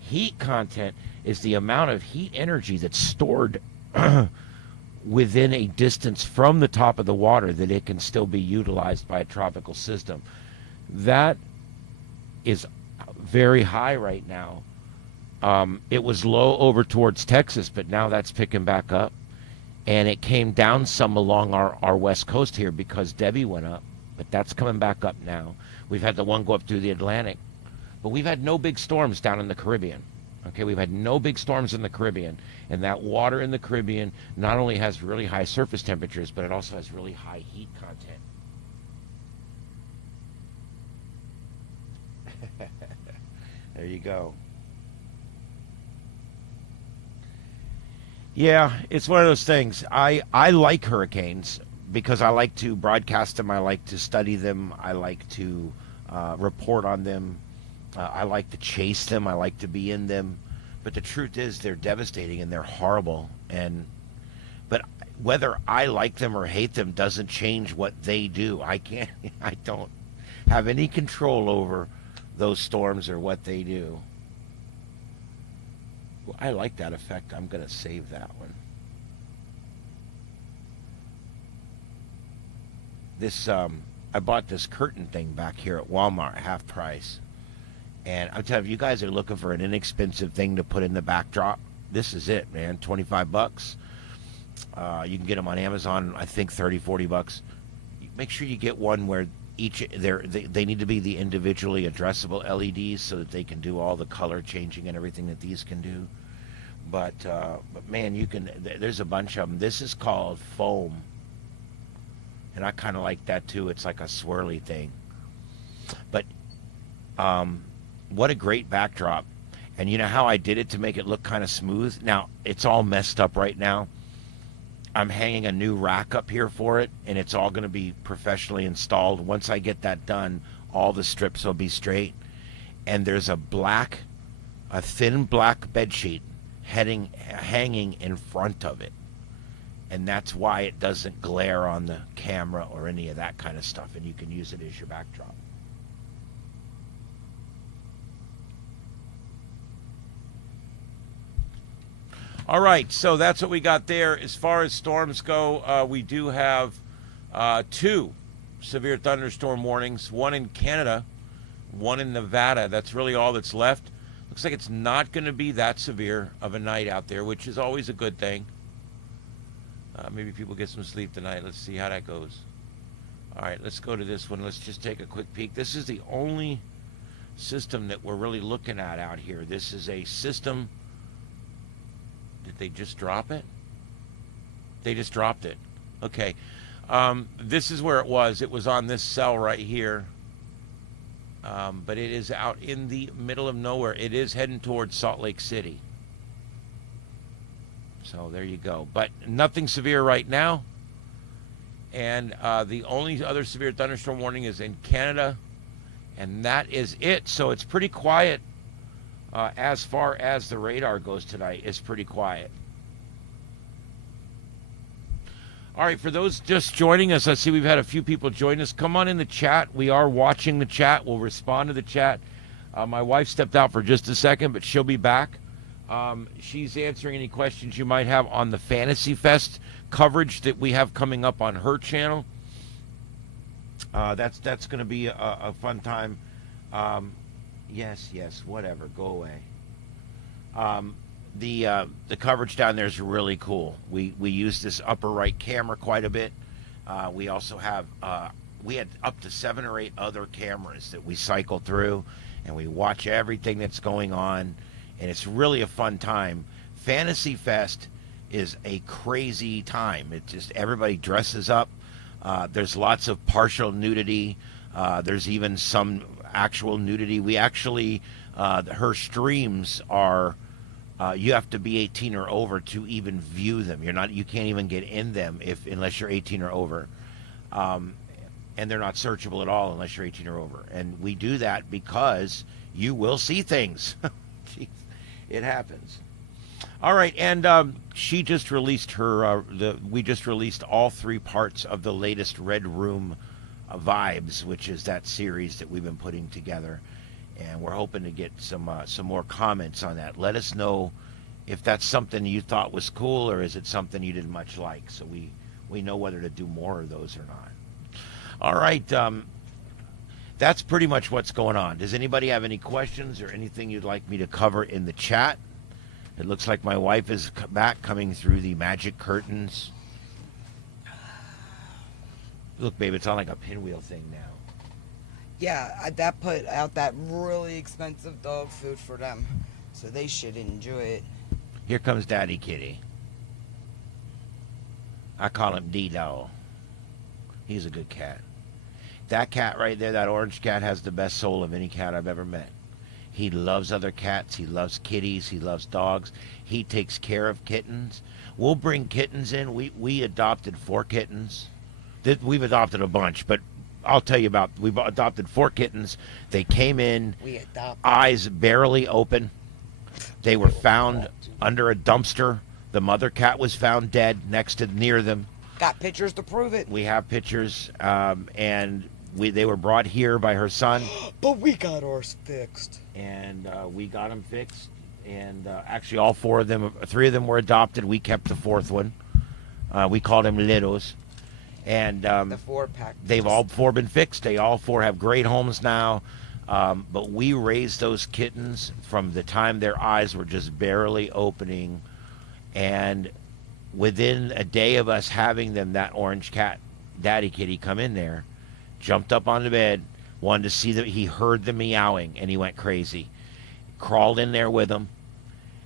Heat content is the amount of heat energy that's stored within a distance from the top of the water that it can still be utilized by a tropical system. That is very high right now. It was low over towards Texas, but now that's picking back up. And it came down some along our west coast here because Debbie went up, but that's coming back up now. We've had the one go up through the Atlantic, but we've had no big storms down in the Caribbean. Okay, we've had no big storms in the Caribbean, and that water in the Caribbean not only has really high surface temperatures, but it also has really high heat content. There you go. Yeah, it's one of those things. I like hurricanes because I like to broadcast them. I like to study them. I like to report on them. I like to chase them. I like to be in them. But the truth is they're devastating and they're horrible. But whether I like them or hate them doesn't change what they do. I don't have any control over those storms or what they do. Well, I like that effect. I'm going to save that one. This I bought this curtain thing back here at Walmart, half price. And I'm telling you, if you guys are looking for an inexpensive thing to put in the backdrop, this is it, man. $25. You can get them on Amazon, I think $30-40. Make sure you get one where they need to be the individually addressable LEDs so that they can do all the color changing and everything that these can do. But man, there's a bunch of them. This is called foam, and I kind of like that too. It's like a swirly thing. But what a great backdrop. And you know how I did it to make it look kind of smooth? Now it's all messed up right now. I'm hanging a new rack up here for it, and it's all going to be professionally installed. Once I get that done, all the strips will be straight. And there's a thin black bed sheet hanging in front of it. And that's why it doesn't glare on the camera or any of that kind of stuff, and you can use it as your backdrop. All right, so that's what we got there. As far as storms go, we do have 2 severe thunderstorm warnings, one in Canada, one in Nevada. That's really all that's left. Looks like it's not going to be that severe of a night out there, which is always a good thing. Maybe people get some sleep tonight. Let's see how that goes. All right, let's go to this one. Let's just take a quick peek. This is the only system that we're really looking at out here. This is a system. Did they just drop it? They just dropped it. Okay. This is where it was. It was on this cell right here. But it is out in the middle of nowhere. It is heading towards Salt Lake City. So there you go. But nothing severe right now. And the only other severe thunderstorm warning is in Canada. And that is it. So it's pretty quiet. As far as the radar goes tonight, it's pretty quiet. All right, for those just joining us, I see we've had a few people join us. Come on in the chat. We are watching the chat. We'll respond to the chat. My wife stepped out for just a second, but she'll be back. She's answering any questions you might have on the Fantasy Fest coverage that we have coming up on her channel. That's going to be a fun time. Yes, whatever. Go away. The coverage down there is really cool. We use this upper right camera quite a bit. We also have we had up to 7 or 8 other cameras that we cycle through, and we watch everything that's going on, and it's really a fun time. Fantasy Fest is a crazy time. It just everybody dresses up. There's lots of partial nudity. There's even some actual nudity. We actually her streams are you have to be 18 or over to even view them. You can't even get in them unless you're 18 or over. And they're not searchable at all unless you're 18 or over. And we do that because you will see things. Jeez, it happens. All right, and she just released we just released all 3 parts of the latest Red Room Vibes, which is that series that we've been putting together. and we're hoping to get some more comments on that. Let us know if that's something you thought was cool, or is it something you didn't much like, so we know whether to do more of those or not. All right, that's pretty much what's going on. Does anybody have any questions or anything you'd like me to cover in the chat? It looks like my wife is back, coming through the magic curtains. Look, babe, it's on like a pinwheel thing now. Yeah, that put out that really expensive dog food for them, so they should enjoy it. Here comes Daddy Kitty. I call him Dido. He's a good cat. That cat right there, that orange cat, has the best soul of any cat I've ever met. He loves other cats. He loves kitties. He loves dogs. He takes care of kittens. We'll bring kittens in. We adopted 4 kittens. We've adopted a bunch, but I'll tell you about, we've adopted 4 kittens. They came in, eyes barely open. They were found under a dumpster. The mother cat was found dead near them. Got pictures to prove it. We have pictures, and they were brought here by her son. But we got ours fixed. And we got them fixed. And actually, all 4 of them, 3 of them were adopted. We kept the 4th one. We called him Littles. And the 4-pack. They've all 4 been fixed. They all 4 have great homes now. But we raised those kittens from the time their eyes were just barely opening. And within a day of us having them, that orange cat, Daddy Kitty, come in there, jumped up on the bed, wanted to see them. He heard the meowing, and he went crazy. Crawled in there with them.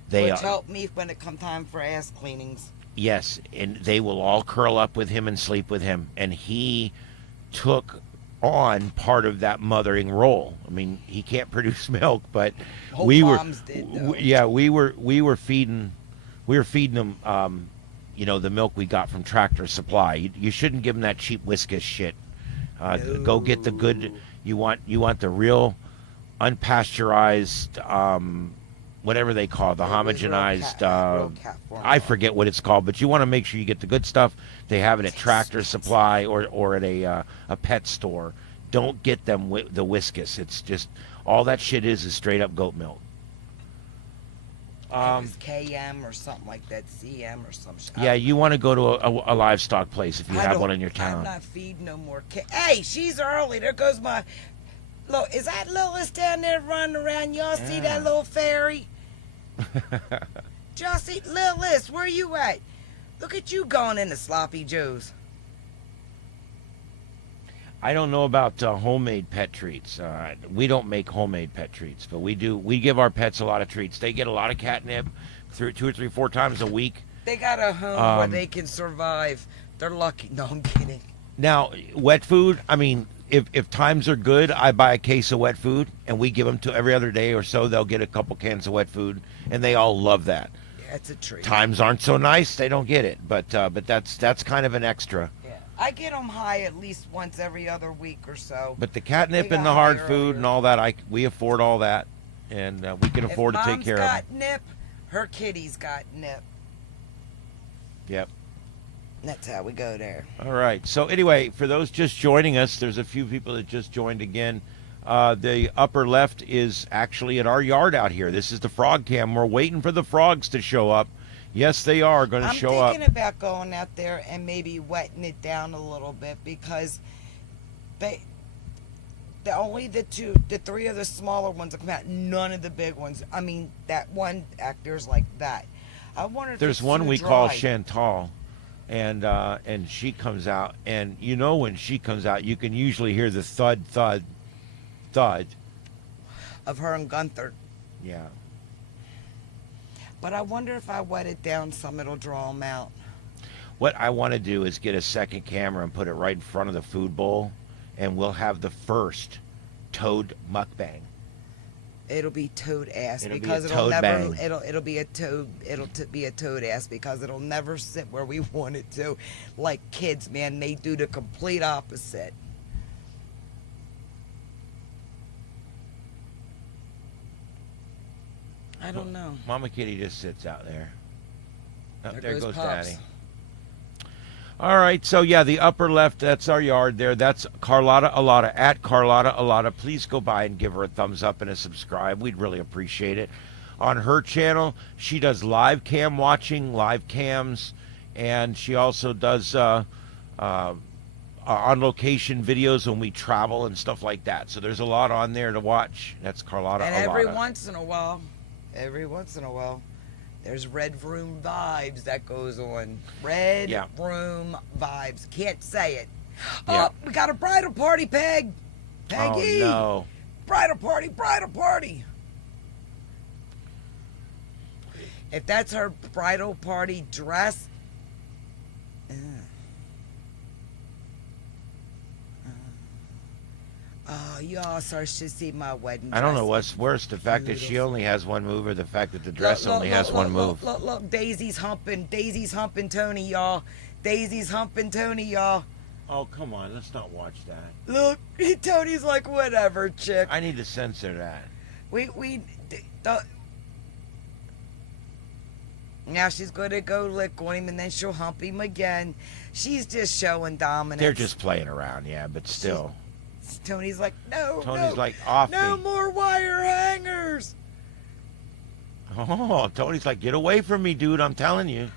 Which helped me when it come time for ass cleanings. Yes, and they will all curl up with him and sleep with him. And he took on part of that mothering role. I mean, he can't produce milk, but we were feeding them the milk we got from Tractor Supply. You shouldn't give them that cheap Whiskas shit. No. Go get the good. You want the real unpasteurized, whatever they call it, the homogenized. I forget what it's called, but you want to make sure you get the good stuff. They have it at Tractor Supply or at a pet store. Don't get them the Whiskas. It's just all that shit is straight up goat milk. It's KM or something like that, CM or some shit. Yeah, you want to go to a livestock place if you have one in your town. I'm not feeding no more. Hey, she's early. There goes my. Look, is that Lilith down there running around? Y'all see that little fairy? Y'all see Lilith? Where you at? Look at you going into Sloppy Joe's. I don't know about homemade pet treats. We don't make homemade pet treats, but we do. We give our pets a lot of treats. They get a lot of catnip 2 or 3, 4 times a week. They got a home where they can survive. They're lucky. No, I'm kidding. Now, wet food, I mean, if times are good, I buy a case of wet food, and we give them to every other day or so. They'll get a couple cans of wet food, and they all love that. Yeah, it's a treat. Times aren't so nice, they don't get it, but that's kind of an extra. I get them high at least once every other week or so. But the catnip and the hard food and all that, we afford all that, and we can afford to take care of them. Mom's got nip, her kitty's got nip. Yep. That's how we go there. All right. So anyway, for those just joining us, there's a few people that just joined again. The upper left is actually at our yard out here. This is the frog cam. We're waiting for the frogs to show up. Yes, they are going to show up. I'm thinking about going out there and maybe wetting it down a little bit because only the 3 of the smaller ones will come out. None of the big ones. I mean, that one actor's like that. I wonder if there's one we call Chantal, and she comes out, and when she comes out, you can usually hear the thud, thud, thud of her and Gunther. Yeah. But I wonder if I wet it down some, it'll draw them out. What I want to do is get a second camera and put it right in front of the food bowl, and we'll have the first toad mukbang. It'll be toad ass it'll because be a it'll toad never. Bang. It'll be a toad. Be a toad ass because it'll never sit where we want it to. Like kids, man, they do the complete opposite. I don't know. Mama Kitty just sits out there. Oh, there goes Pops. Daddy. All right, so yeah, the upper left, that's our yard there. That's Carlotta Alata, at Carlotta Alata. Please go by and give her a thumbs up and a subscribe. We'd really appreciate it. On her channel, she does live cam watching, live cams, and she also does on location videos when we travel and stuff like that. So there's a lot on there to watch. That's Carlotta And Alata. every once in a while, there's Red Room Vibes that goes on. Red Room Vibes. Can't say it. Yeah. Oh, we got a bridal party, Peggy. Oh, no. Bridal party, bridal party. If that's her bridal party dress, oh, y'all should see my wedding dress. I don't know what's worse, the fact that she only has one move or the fact that the dress only has one move. Look, Daisy's humping Tony, y'all. Daisy's humping Tony, y'all. Oh, come on, let's not watch that. Look, Tony's like, whatever, chick. I need to censor that. Now she's going to go lick on him and then she'll hump him again. She's just showing dominance. They're just playing around, yeah, but still. Tony's like, no, Tony's like, off no me. more wire hangers. Oh, Tony's like, get away from me, dude, I'm telling you.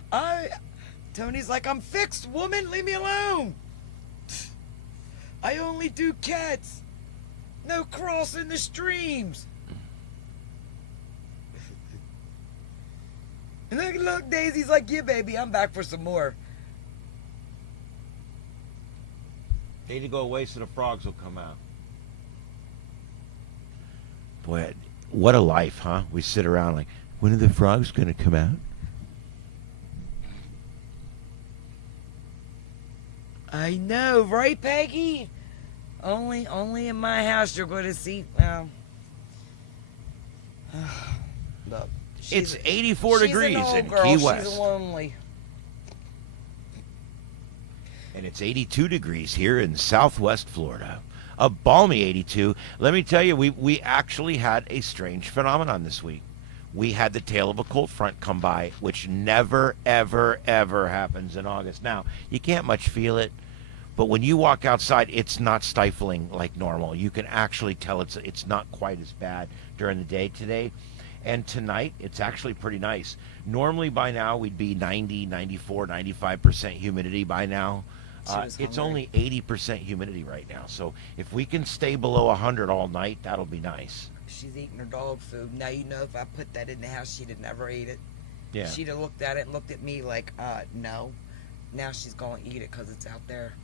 Tony's like, I'm fixed, woman, leave me alone. I only do cats. No crossing the streams. And look, Daisy's like, yeah, baby, I'm back for some more. Need to go away so the frogs will come out. Boy, what a life, huh? We sit around like, when are the frogs going to come out? I know, right, Peggy? Only in my house you're going to see. Look, it's 84 degrees in Key West. She's lonely. And it's 82 degrees here in Southwest Florida. A balmy 82. Let me tell you, we actually had a strange phenomenon this week. We had the tail of a cold front come by, which never, ever, ever happens in August. Now, you can't much feel it, but when you walk outside, it's not stifling like normal. You can actually tell it's not quite as bad during the day today. And tonight, it's actually pretty nice. Normally by now, we'd be 90, 94, 95% humidity by now. It's only 80% humidity right now. So if we can stay below 100 all night, that'll be nice. She's eating her dog food. Now, you know, if I put that in the house, she'd have never ate it. Yeah. She'd have looked at it and looked at me like, no. Now she's going to eat it because it's out there.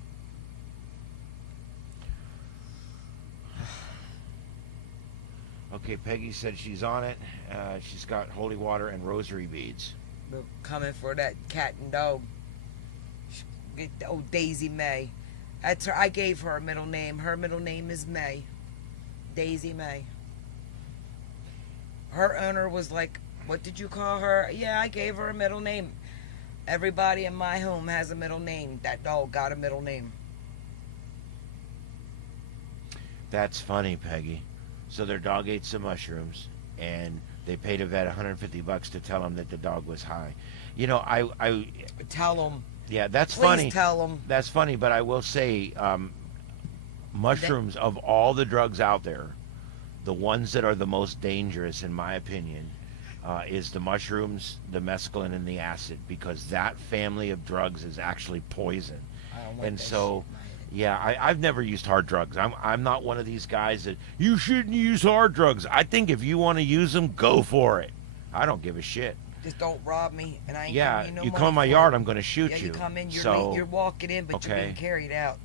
Okay, Peggy said she's on it. She's got holy water and rosary beads. We're coming for that cat and dog. Oh, Daisy May. That's her. I gave her a middle name. Her middle name is May. Daisy May. Her owner was like, what did you call her? Yeah, I gave her a middle name. Everybody in my home has a middle name. That dog got a middle name. That's funny, Peggy. So their dog ate some mushrooms, and they paid a vet $150 to tell him that the dog was high. You know, I tell them. Yeah, that's Please funny. Tell them. That's funny, but I will say, mushrooms of all the drugs out there, the ones that are the most dangerous, in my opinion, is the mushrooms, the mescaline, and the acid, because that family of drugs is actually poison. And so, yeah, I've never used hard drugs. I'm not one of these guys that you shouldn't use hard drugs. I think if you want to use them, go for it. I don't give a shit. Just don't rob me, and I ain't yeah, giving you no you money come in my for yard, it. I'm going to shoot you. You come in, you're walking in, but you're being carried out.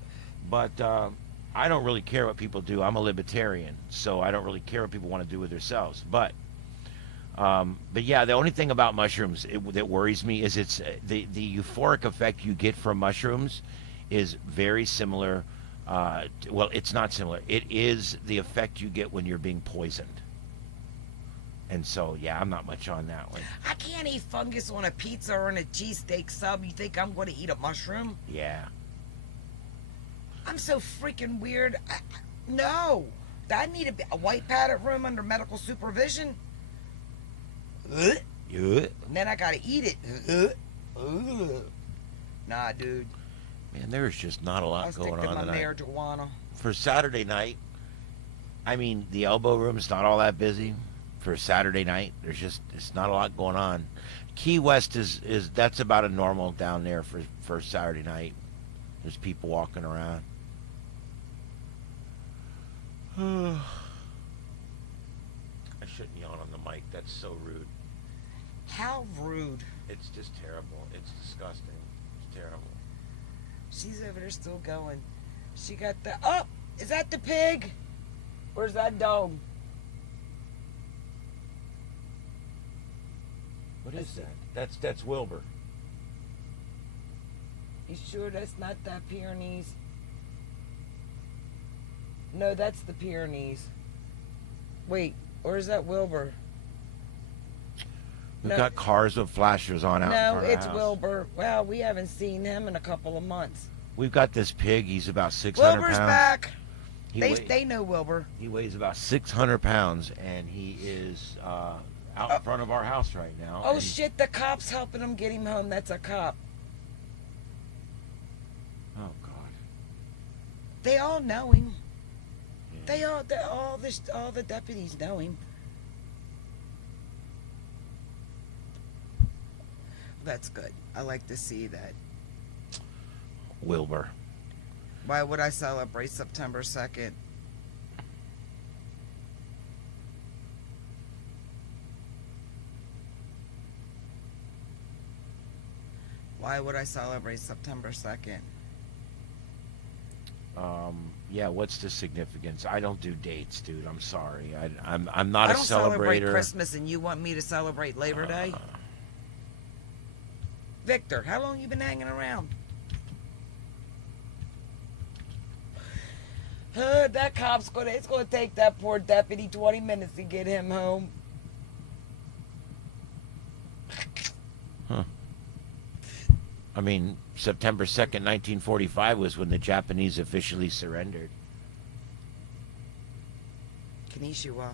But I don't really care what people do. I'm a libertarian, so I don't really care what people want to do with themselves. But yeah, the only thing about mushrooms that worries me is it's the euphoric effect you get from mushrooms is very similar. Well, it's not similar. It is the effect you get when you're being poisoned. And so, yeah, I'm not much on that one. I can't eat fungus on a pizza or on a cheesesteak sub. You think I'm going to eat a mushroom? Yeah. I'm so freaking weird. No. I need a white padded room under medical supervision. Yeah. And then I got to eat it. Nah, dude. Man, there's just not a I'll lot stick going to on my tonight. marijuana. For Saturday night, I mean, the elbow room's not all that busy. For Saturday night, it's not a lot going on. Key West is that's about a normal down there for Saturday night. There's people walking around. I shouldn't yawn on the mic. That's so rude. How rude. It's just terrible. It's disgusting. It's terrible. She's over there still going. She got the... Oh! Is that the pig? Where's that dog? What is that? That's Wilbur. You sure that's not that Pyrenees? No, that's the Pyrenees. Wait, or is that Wilbur? We've No. got cars with flashers on out in No, front of it's the house. Wilbur. Well, we haven't seen him in a couple of months. We've got this pig. He's about 600 Wilbur's pounds. back. He They know Wilbur. He weighs about 600 pounds, and he is out in front of our house right now. Oh, and- shit, the cop's helping him get him home. That's a cop. Oh, God. They all know him. Yeah. All the deputies know him. That's good. I like to see that. Wilbur. Why would I celebrate September 2nd? Why would I celebrate September 2nd? Yeah, what's the significance? I don't do dates, dude. I'm sorry. I'm not I a don't celebrate celebrator. Christmas, and you want me to celebrate Labor Day? Victor, how long you been hanging around? That cop's it's gonna take that poor deputy 20 minutes to get him home. I mean, September 2nd, 1945 was when the Japanese officially surrendered. Konnichiwa.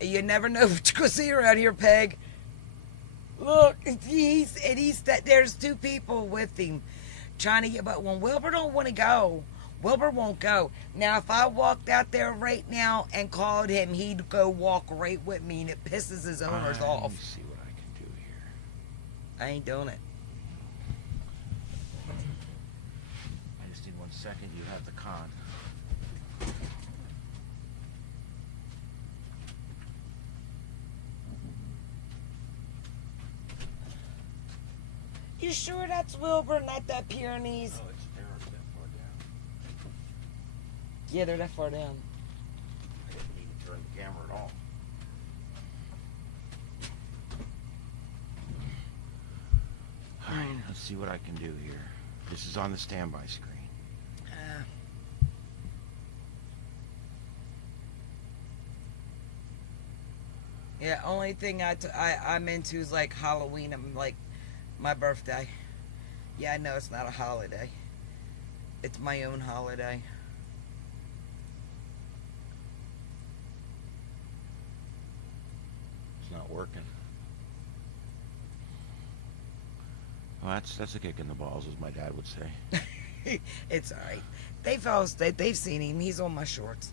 You never know what you're gonna see around here, Peg. Look, there's two people with him trying to get, but when Wilbur don't want to go, Wilbur won't go. Now, if I walked out there right now and called him, he'd go walk right with me, and it pisses his owners Let off. me see what I can do here. I ain't doing it. I just need 1 second. You have the con. You sure that's Wilbur, not that Pyrenees? Oh, it's narrowed that far down. Yeah, they're that far down. I didn't need to turn the camera at all. All right, let's see what I can do here. This is on the standby screen. Yeah, only thing I'm into is like Halloween and like my birthday. Yeah, I know it's not a holiday. It's my own holiday. It's not working. Well, that's a kick in the balls, as my dad would say. It's all right. They've seen him. He's on my shorts.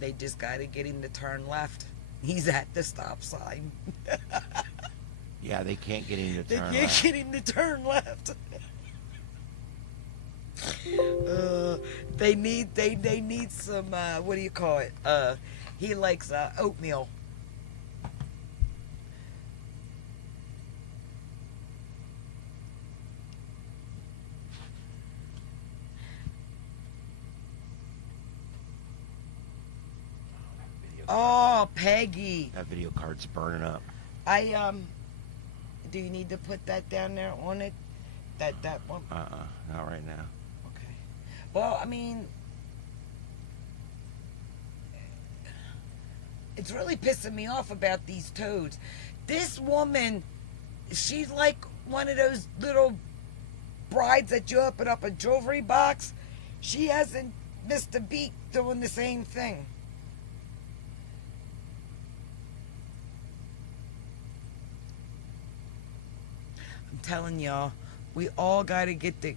They just got to get him to turn left. He's at the stop sign. Yeah, they can't get him to They turn can't left. get him to turn left. They need some what do you call it? He likes oatmeal. Oh, Peggy. That video card's burning up. Do you need to put that down there on it? That one? Not right now. Okay. Well, I mean, it's really pissing me off about these toads. This woman, she's like one of those little brides that you open up a jewelry box. She hasn't missed a beat doing the same thing. I'm telling y'all, we all got to get the.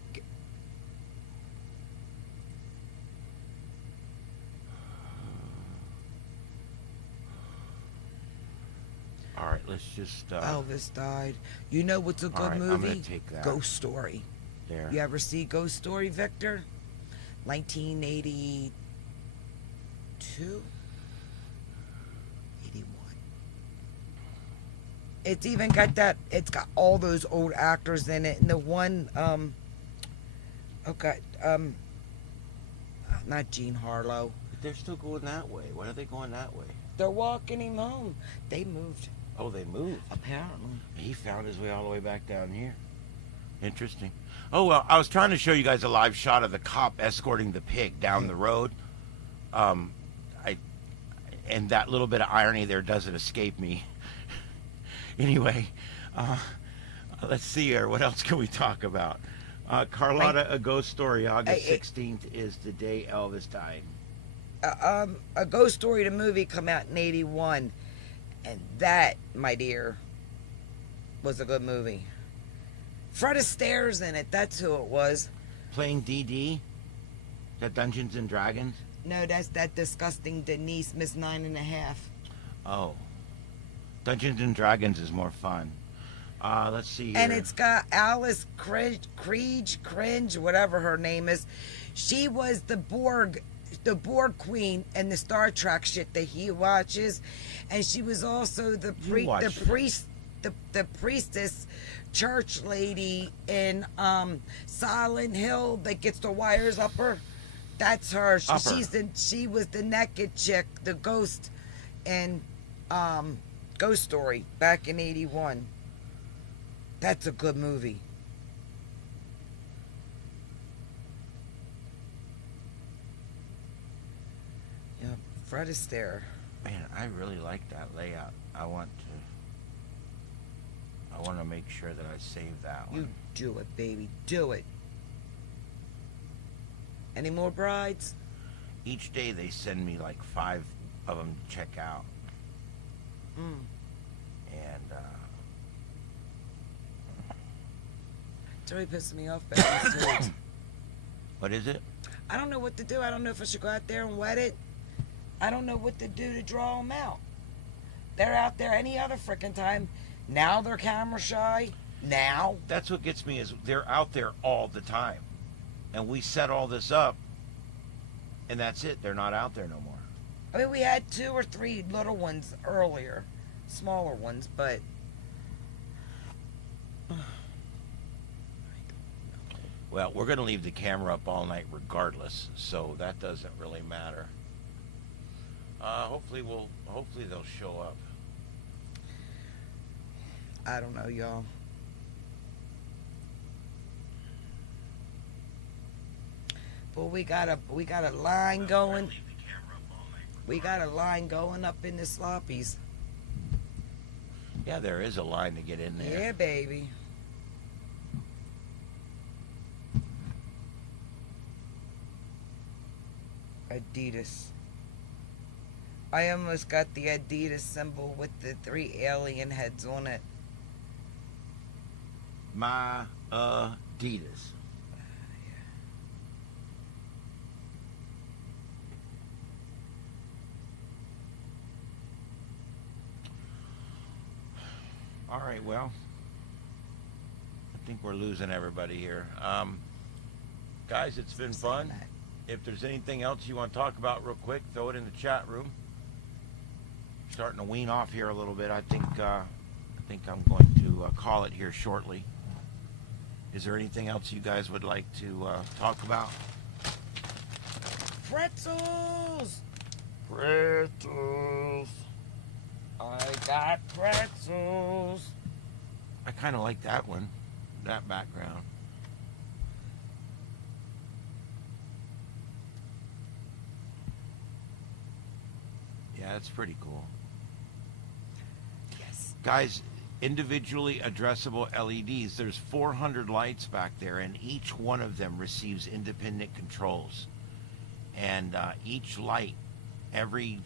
All right, let's just. Elvis died. You know what's a good all right, movie? I'm gonna take that. Ghost Story. There. You ever see Ghost Story, Victor? 1982? 81. It's even got that, it's got all those old actors in it. And the one, not Jean Harlow. But they're still going that way. Why are they going that way? They're walking him home. They moved, Oh, they moved. apparently. He found his way all the way back down here. Interesting. Oh, well, I was trying to show you guys a live shot of the cop escorting the pig down the road. And that little bit of irony there doesn't escape me. Anyway, let's see here. What else can we talk about? Carlotta, a ghost story. August 16th is the day Elvis died. A Ghost Story, the movie, come out in 81. And that, my dear, was a good movie. Fred Astaire's in it. That's who it was. Playing DD? That Dungeons and Dragons? No, that's that disgusting Denise, Miss 9.5. Oh. Dungeons and Dragons is more fun. Let's see here. And it's got Alice Cringe, whatever her name is. She was the Borg queen in the Star Trek shit that he watches, and she was also the priestess church lady in Silent Hill that gets the wires up her. That's her. She was the naked chick, the ghost, in Ghost Story back in 81. That's a good movie. Yep, Fred Astaire. Man, I really like that layout. I want to make sure that I save that one. You do it, baby. Do it. Any more brides? Each day they send me like 5 of them to check out. Mm. And It's really pissing me off back in the States. what is it? I don't know what to do. I don't know if I should go out there and wet it. I don't know what to do to draw them out. They're out there any other frickin' time. Now they're camera shy. Now. That's what gets me is they're out there all the time. And we set all this up and that's it. They're not out there no more. I mean, we had 2 or 3 little ones earlier. Smaller ones, but... Well, we're going to leave the camera up all night regardless, so that doesn't really matter. Hopefully they'll show up. I don't know, y'all. But we got a line going. We got a line going up in the sloppies. Yeah, there is a line to get in there. Yeah, baby. Adidas. I almost got the Adidas symbol with the 3 alien heads on it. My Adidas. All right, well, I think we're losing everybody here. Guys, it's been fun. If there's anything else you want to talk about real quick, throw it in the chat room. Starting to wean off here a little bit. I think I'm going to call it here shortly. Is there anything else you guys would like to talk about? Pretzels! Pretzels! I got pretzels! I kind of like that one, that background. Yeah, that's pretty cool. Yes. Guys, individually addressable LEDs. There's 400 lights back there, and each one of them receives independent controls. And each light, every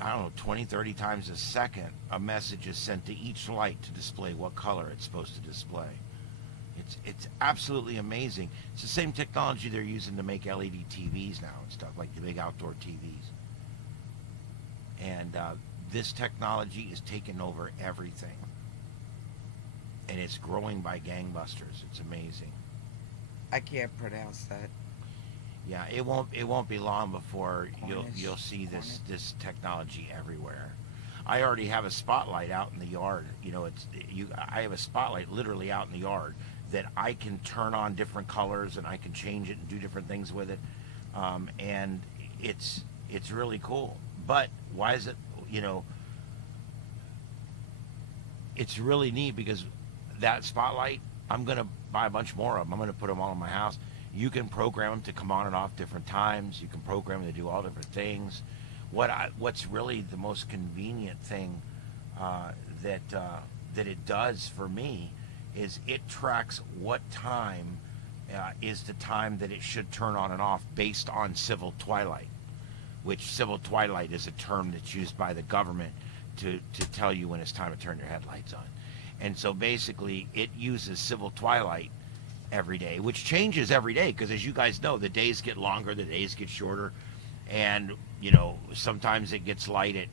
I don't know, 20, 30 times a second, a message is sent to each light to display what color it's supposed to display. It's absolutely amazing. It's the same technology they're using to make LED TVs now and stuff, like the big outdoor TVs. And this technology is taking over everything. And it's growing by gangbusters. It's amazing. I can't pronounce that. Yeah, it won't be long before Cornish. you'll see Cornish. this technology everywhere. I already have a spotlight out in the yard. You know, I have a spotlight literally out in the yard that I can turn on different colors and I can change it and do different things with it. And it's really cool. But why is it, you know, it's really neat because that spotlight, I'm going to buy a bunch more of them. I'm going to put them all in my house. You can program them to come on and off different times. You can program them to do all different things. What's really the most convenient thing that it does for me is it tracks what time is the time that it should turn on and off based on civil twilight, which civil twilight is a term that's used by the government to tell you when it's time to turn your headlights on. And so basically it uses civil twilight every day, which changes every day because, as you guys know, the days get longer, the days get shorter, and you know, sometimes it gets light at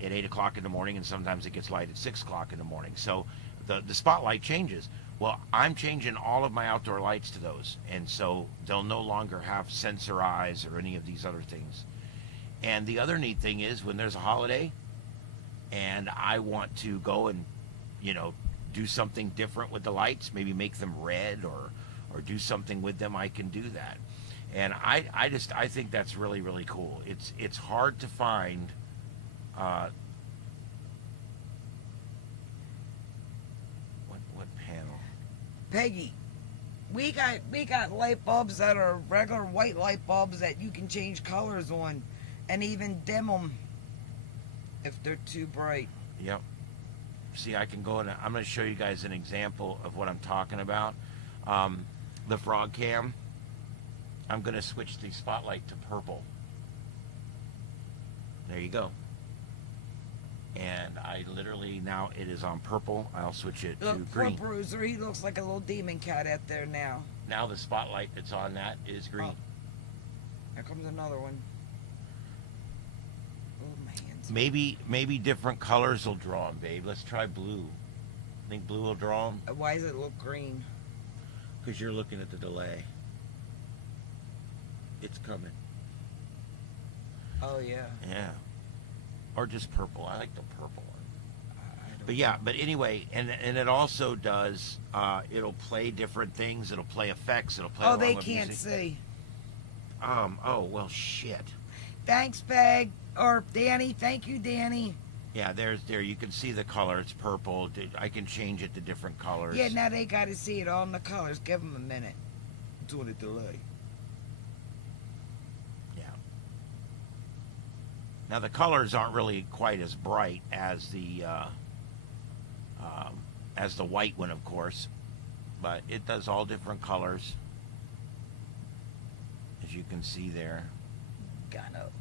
8 o'clock in the morning, and sometimes it gets light at 6 o'clock in the morning. So the spotlight changes. Well, I'm changing all of my outdoor lights to those, and so they'll no longer have sensor eyes or any of these other things. And the other neat thing is when there's a holiday and I want to go and, you know, do something different with the lights, maybe make them red or do something with them, I can do that. And I think that's really, really cool. It's hard to find what panel? Peggy, we got light bulbs that are regular white light bulbs that you can change colors on, and even dim them if they're too bright. Yep. See, I can go and I'm going to show you guys an example of what I'm talking about. The frog cam. I'm going to switch the spotlight to purple. There you go. And I literally, now it is on purple. I'll switch it to Look, poor green. Bruiser, he looks like a little demon cat out there now. Now the spotlight that's on that is green. Oh. There comes another one. Oh, my hands. Maybe different colors will draw them, babe. Let's try blue. Think blue will draw them? Why does it look green? Because you're looking at the delay. It's coming. Oh, yeah. Yeah. Or just purple. I like the purple one. I don't But yeah, but anyway, and it also does, it'll play different things. It'll play effects. It'll play Oh, along they with can't music. see. Oh, well, shit. Thanks, Peg. Or Danny. Thank you, Danny. Yeah, there. You can see the color. It's purple. I can change it to different colors. Yeah, now they got to see it all in the colors. Give them a minute. Doing a delay. Yeah. Now the colors aren't really quite as bright as the white one, of course, but it does all different colors, as you can see there. Got up.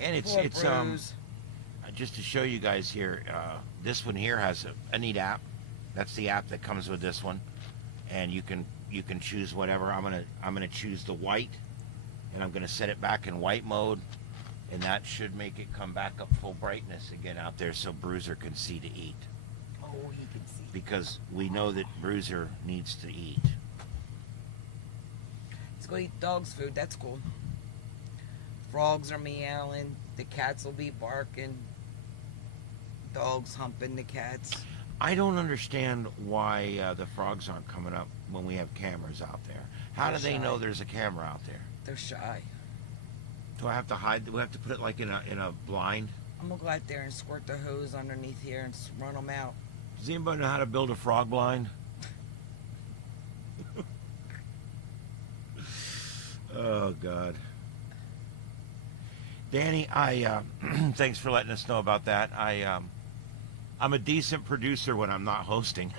And it's just to show you guys here, this one here has a neat app. That's the app that comes with this one, and you can choose whatever. I'm gonna choose the white, and I'm gonna set it back in white mode, and that should make it come back up full brightness again out there, so Bruiser can see to eat. Oh, he can see. Because we know that Bruiser needs to eat. Let's go eat dog's food. That's cool. Frogs are meowing. The cats will be barking. Dogs humping the cats. I don't understand why the frogs aren't coming up when we have cameras out there. How They're do they shy. know there's a camera out there? They're shy. Do I have to hide? Do we have to put it like in a blind? I'm gonna go out there and squirt the hose underneath here and run them out. Does anybody know how to build a frog blind? Oh God. Danny, thanks for letting us know about that. I'm a decent producer when I'm not hosting.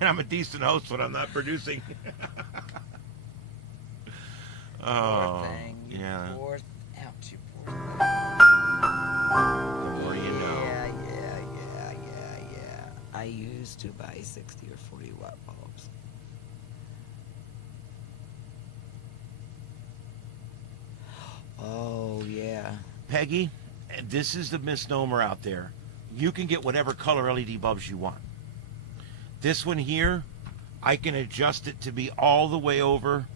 And I'm a decent host when I'm not producing. Poor thing. Yeah. Poor, ouch, you poor thing. I use 2x 60 or 40 watt bulbs. Oh, yeah. Peggy, this is the misnomer out there. You can get whatever color LED bulbs you want. This one here, I can adjust it to be all the way over.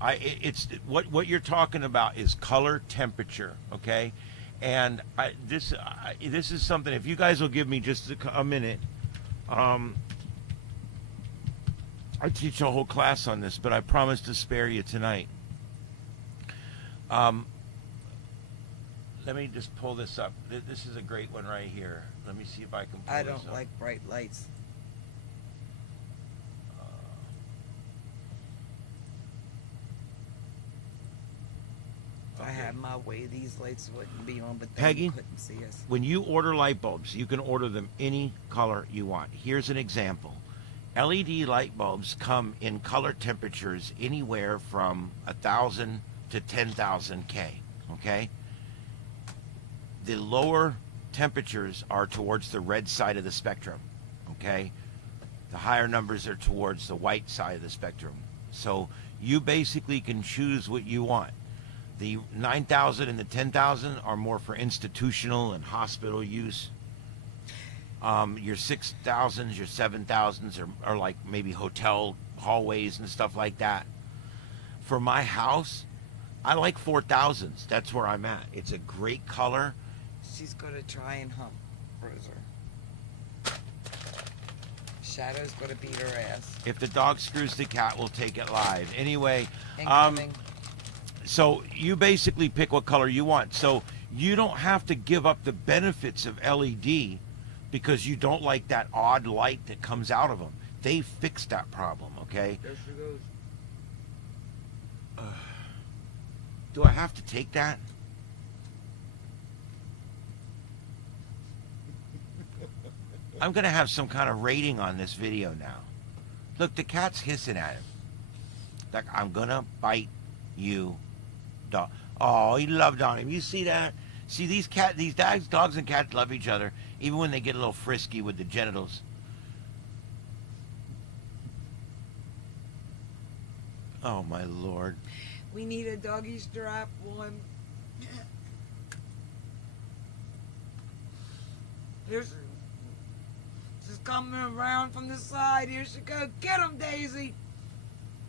It's what you're talking about is color temperature, okay? And this is something. If you guys will give me just a minute, I teach a whole class on this, but I promise to spare you tonight. Let me just pull this up. This is a great one right here. Let me see if I can pull I this don't up. like bright lights. If I had my way, these lights wouldn't be on, but then Peggy, you couldn't see us. When you order light bulbs, you can order them any color you want. Here's an example. LED light bulbs come in color temperatures anywhere from 1,000 to 10,000 K, okay? The lower temperatures are towards the red side of the spectrum, okay? The higher numbers are towards the white side of the spectrum. So you basically can choose what you want. The 9,000 and the 10,000 are more for institutional and hospital use. Your 6,000s, your 7,000s are like maybe hotel hallways and stuff like that. For my house, I like 4,000s. That's where I'm at. It's a great color. She's gonna try and hump Bruiser. Shadow's gonna beat her ass. If the dog screws the cat, we'll take it live. Anyway, Incoming. so you basically pick what color you want. So you don't have to give up the benefits of LED because you don't like that odd light that comes out of them. They fixed that problem, okay? There she goes. Do I have to take that? I'm going to have some kind of rating on this video now. Look, the cat's hissing at him. Like, I'm going to bite you, dog. Oh, he loved on him. You see that? See, these dogs and cats love each other, even when they get a little frisky with the genitals. Oh, my Lord. We need a doggy strap one. She's coming around from the side. Here she goes. Get him, Daisy.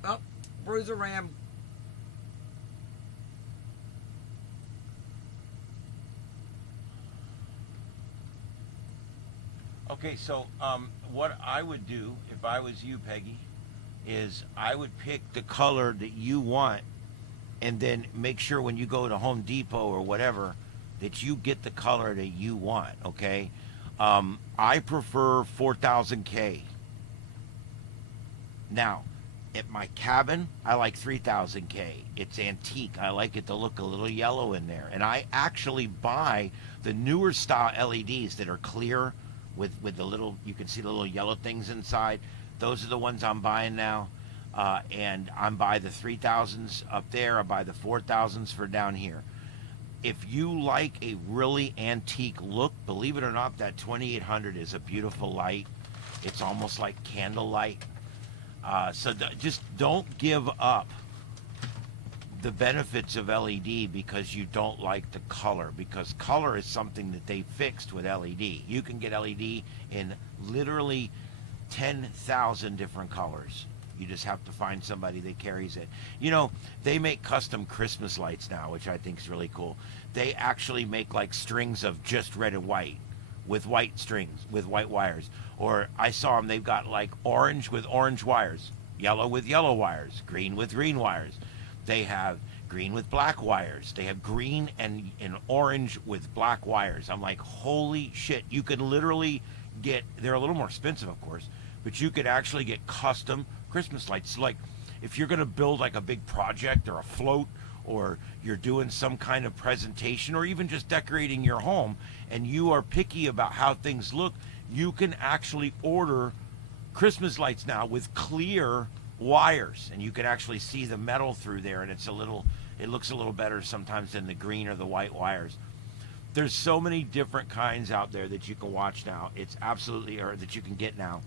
Oh, Bruiser ram. Okay, so what I would do if I was you, Peggy, is I would pick the color that you want and then make sure when you go to Home Depot or whatever that you get the color that you want, okay? I prefer 4,000K. Now, at my cabin, I like 3,000K. It's antique. I like it to look a little yellow in there. And I actually buy the newer style LEDs that are clear with the little, you can see the little yellow things inside. Those are the ones I'm buying now. And I'm by the 3,000s up there. I buy the 4,000s for down here. If you like a really antique look, believe it or not, that 2800 is a beautiful light. It's almost like candlelight. So just don't give up the benefits of LED because you don't like the color, because color is something that they fixed with LED. You can get LED in literally 10,000 different colors. You just have to find somebody that carries it. You know, they make custom Christmas lights now, which I think is really cool. They actually make like strings of just red and white with white strings, with white wires. Or I saw them, they've got like orange with orange wires, yellow with yellow wires, green with green wires. They have green with black wires. They have green and orange with black wires. I'm like, holy shit. You can literally get, they're a little more expensive, of course, but you could actually get custom Christmas lights. Like if you're going to build like a big project or a float, or you're doing some kind of presentation, or even just decorating your home, and you are picky about how things look, you can actually order Christmas lights now with clear wires, and you can actually see the metal through there, and it looks a little better sometimes than the green or the white wires. There's so many different kinds out there that you can watch now. It's absolutely, or that you can get now.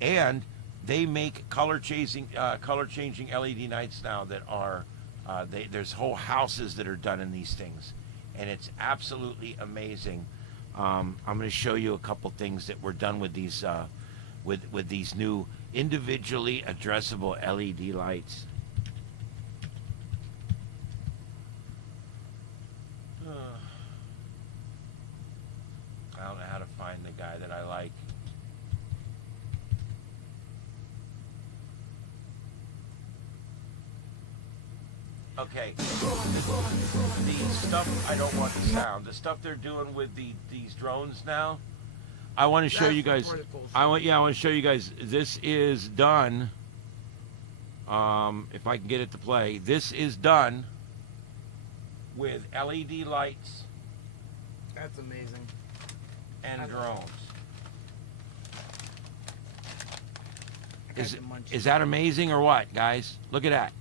And they make color changing LED lights now that are, there's whole houses that are done in these things. And it's absolutely amazing. I'm going to show you a couple things that were done with these, with these new individually addressable LED lights. I don't know how to find the guy that I like. Okay, the stuff, I don't want the sound. The stuff they're doing with these drones now, I want to show you guys. I want to show you guys. This is done. If I can get it to play, this is done with LED lights. That's amazing. And drones. Is that amazing or what, guys? Look at that.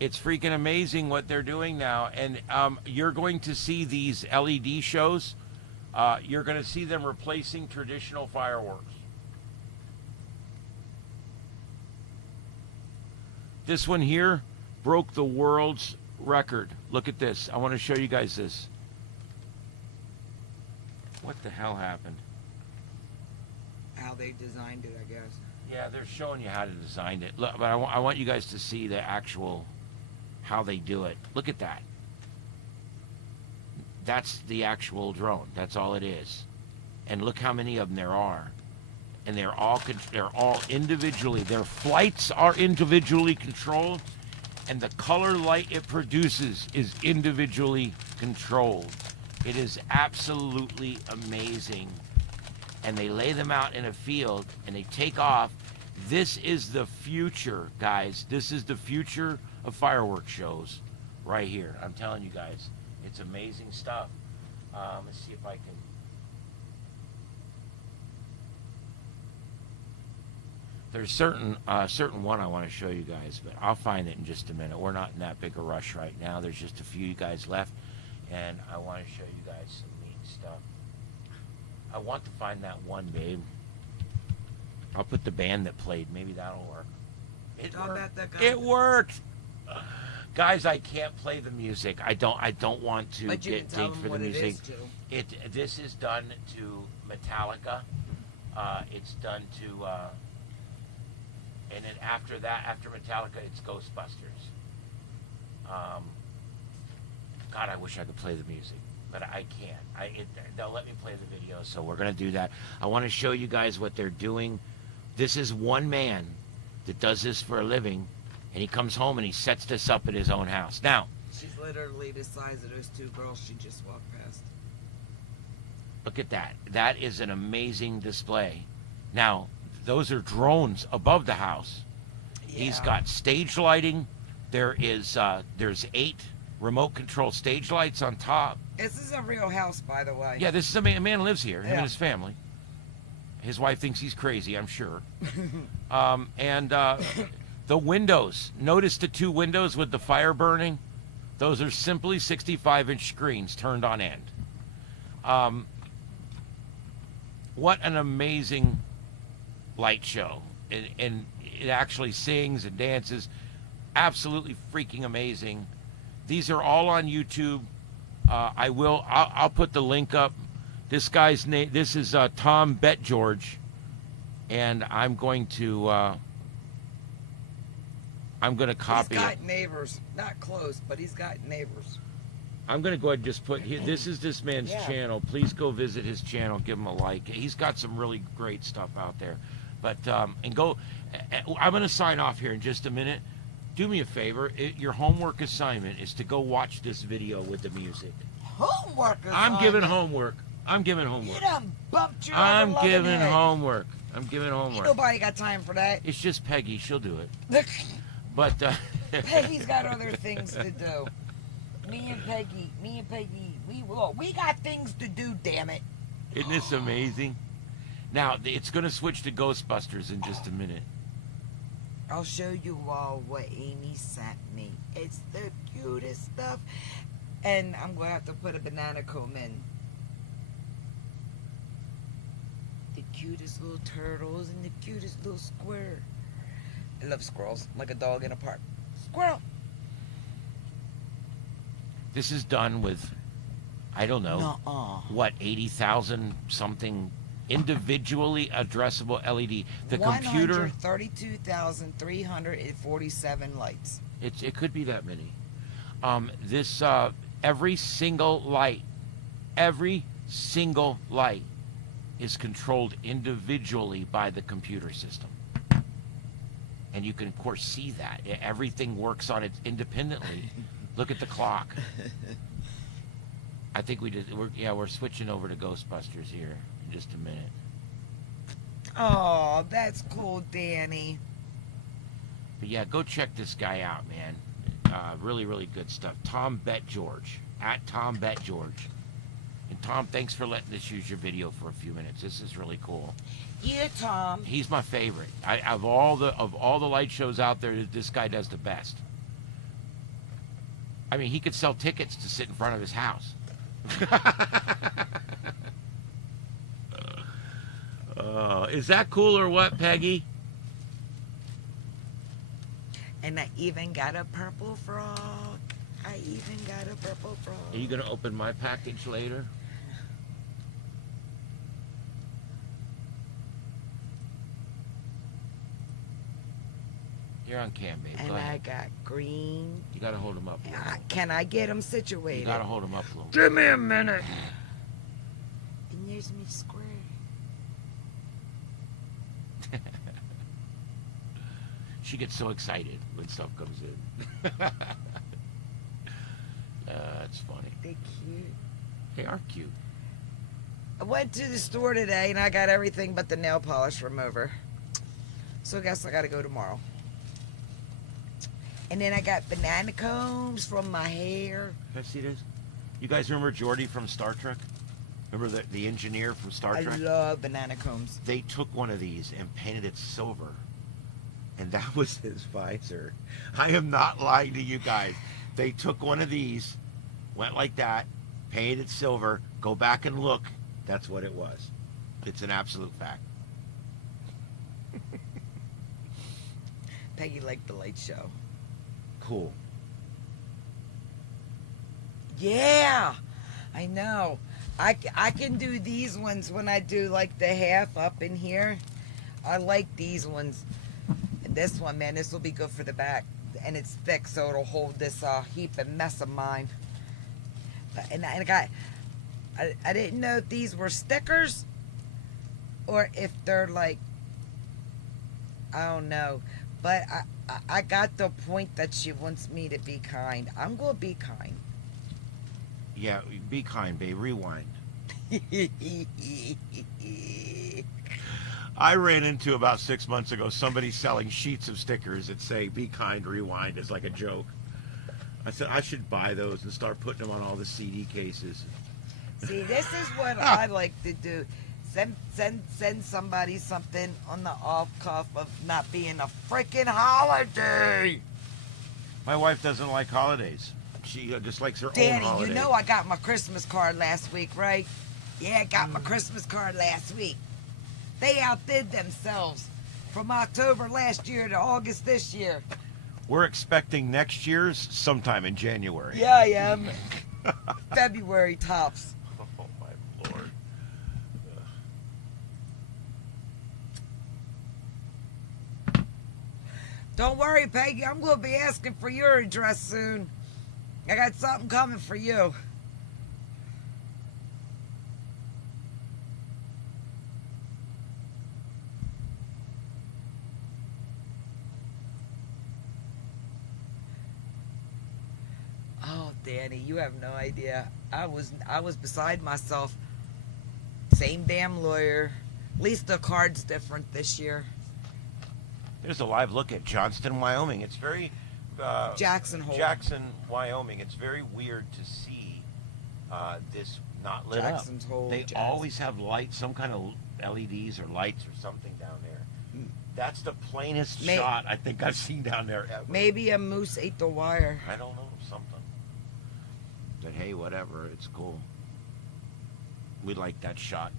It's freaking amazing what they're doing now. And you're going to see these LED shows. You're going to see them replacing traditional fireworks. This one here broke the world's record. Look at this. I want to show you guys this. What the hell happened? How they designed it, I guess. Yeah, they're showing you how to design it. Look, but I want you guys to see the actual, how they do it. Look at that. That's the actual drone. That's all it is. And look how many of them there are. And they're all individually. Their flights are individually controlled, and the color light it produces is individually controlled. It is absolutely amazing. And they lay them out in a field and they take off. This is the future, guys. This is the future of fireworks shows right here. I'm telling you guys, it's amazing stuff. Let's see if I can. There's certain one I want to show you guys, but I'll find it in just a minute. We're not in that big a rush right now. There's just a few guys left, and I want to show you guys some neat stuff. I want to find that one, babe. I'll put the band that played. Maybe that'll work. It worked. Guys, I can't play the music. I don't want to get dinged for the music. This is done to Metallica. It's done to. And then after Metallica, it's Ghostbusters. God, I wish I could play the music, but I can't. They'll let me play the video, so we're going to do that. I want to show you guys what they're doing. This is one man that does this for a living, and he comes home and he sets this up at his own house. Now, she's literally the size of those two girls she just walked past. Look at that. That is an amazing display. Now, those are drones above the house. Yeah. He's got stage lighting. There's 8 remote control stage lights on top. This is a real house, by the way. Yeah, this is a man lives here, him and his family. His wife thinks he's crazy, I'm sure. The windows. Notice the 2 windows with the fire burning? Those are simply 65-inch screens turned on end. What an amazing light show. And it actually sings and dances. Absolutely freaking amazing. These are all on YouTube. I'll put the link up. This guy's name, this is Tom Betgeorge, and I'm going to copy it. He's got neighbors, not close, but he's got neighbors. I'm going to go ahead and just put here. This is this man's channel. Please go visit his channel. Give him a like. He's got some really great stuff out there. But and go. I'm going to sign off here in just a minute. Do me a favor. Your homework assignment is to go watch this video with the music. Homework assignment? I'm giving homework. You done bumped your I'm giving homework. Ain't nobody got time for that. It's just Peggy. She'll do it. But Peggy's got other things to do. Me and Peggy, we got things to do, damn it. Isn't this amazing? Now, it's going to switch to Ghostbusters in just a minute. I'll show you all what Amy sent me. It's the cutest stuff. And I'm going to have to put a banana comb in. The cutest little turtles and the cutest little squirrel. I love squirrels. I'm like a dog in a park. Squirrel! This is done with, I don't know, Nuh-uh. what, 80,000 something individually addressable LED. The computer, 132,347 lights. it could be that many. This every single light is controlled individually by the computer system. And you can of course see that. Everything works on it independently. Look at the clock. I think we're switching over to Ghostbusters here in just a minute. Oh, that's cool, Danny. But yeah, go check this guy out, man. Really, really good stuff. Tom Bet George, at Tom Bet George. And Tom, thanks for letting us use your video for a few minutes. This is really cool. Yeah, Tom. He's my favorite. Of all the light shows out there, this guy does the best. I mean, he could sell tickets to sit in front of his house. Is that cool or what, Peggy? And I even got a purple frog. Are you gonna open my package later? You're on cam, babe. And Go I ahead. got green. You gotta hold him up. Can I get them You situated? gotta hold him up a little. Give me a minute. And there's me square. She gets so excited when stuff comes in. That's funny. They cute. They are cute. I went to the store today and I got everything but the nail polish remover. So I guess I gotta go tomorrow. And then I got banana combs from my hair. Can I see this? You guys remember Geordi from Star Trek? Remember the engineer from Star I Trek? love banana combs. They took one of these and painted it silver. And that was his visor. I am not lying to you guys. They took one of these, went like that, painted it silver, go back and look. That's what it was. It's an absolute fact. Peggy liked the light show. Cool. Yeah, I know. I can do these ones when I do like the half up in here. I like these ones. And this one, man, this will be good for the back. And it's thick, so it'll hold this heap and mess of mine. And I didn't know if these were stickers or if they're like, I don't know. But I got the point that she wants me to be kind. I'm going to be kind. Yeah, be kind, babe. Rewind. I ran into about 6 months ago somebody selling sheets of stickers that say "Be kind, rewind" as like a joke. I said I should buy those and start putting them on all the CD cases. See, this is what I like to do. Send somebody something on the off cuff of not being a freaking holiday. My wife doesn't like holidays. She just likes her own Danny, holiday. you know I got my Christmas card last week, right? Yeah, I got my Christmas card last week. They outdid themselves from October last year to August this year. We're expecting next year's sometime in January. Yeah, I am. February tops. Oh my Lord. Don't worry, Peggy. I'm going to be asking for your address soon. I got something coming for you. Oh, Danny, you have no idea. I was beside myself. Same damn lawyer. At least the card's different this year. There's a live look at Johnston, Wyoming. It's very Jackson Hole. Jackson, Wyoming. It's very weird to see this not lit Jackson's up. Hole. They always have lights, some kind of LEDs or lights or something down there. That's the plainest May- shot I think I've seen down there ever. Maybe a moose ate the wire. I don't know, something. But hey, whatever, it's cool. We like that shot.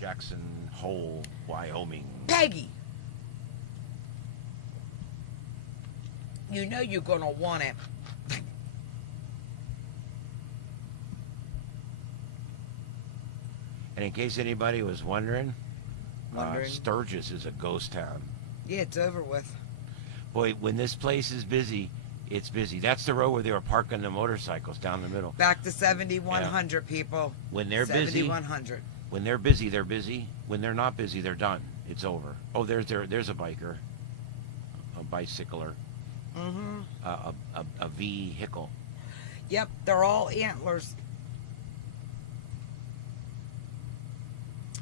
Jackson Hole, Wyoming. Peggy! You know you're gonna want it. And in case anybody was wondering, Sturgis is a ghost town. Yeah, it's over with. Boy, when this place is busy, it's busy. That's the road where they were parking the motorcycles down the middle. Back to 7,100 people. When they're busy, 7,100. when they're busy, they're busy. When they're not busy, they're done. It's over. Oh, there's a biker, a bicycler, Mm-hmm. a vehicle. Yep, they're all antlers.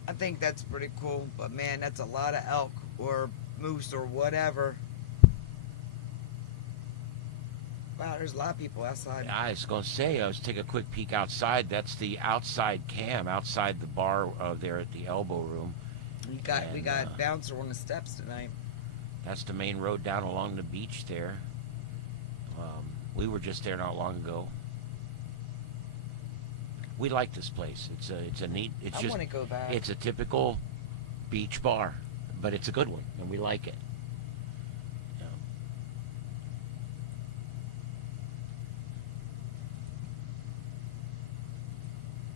I think that's pretty cool, but man, that's a lot of elk or moose or whatever. Wow, there's a lot of people outside. I was going to say, I was taking a quick peek outside. That's the outside cam, outside the bar there at the Elbow Room. We got Bouncer on the steps tonight. That's the main road down along the beach there. We were just there not long ago. We like this place. It's a neat. I want to go back. It's a typical beach bar, but it's a good one, and we like it. Yeah.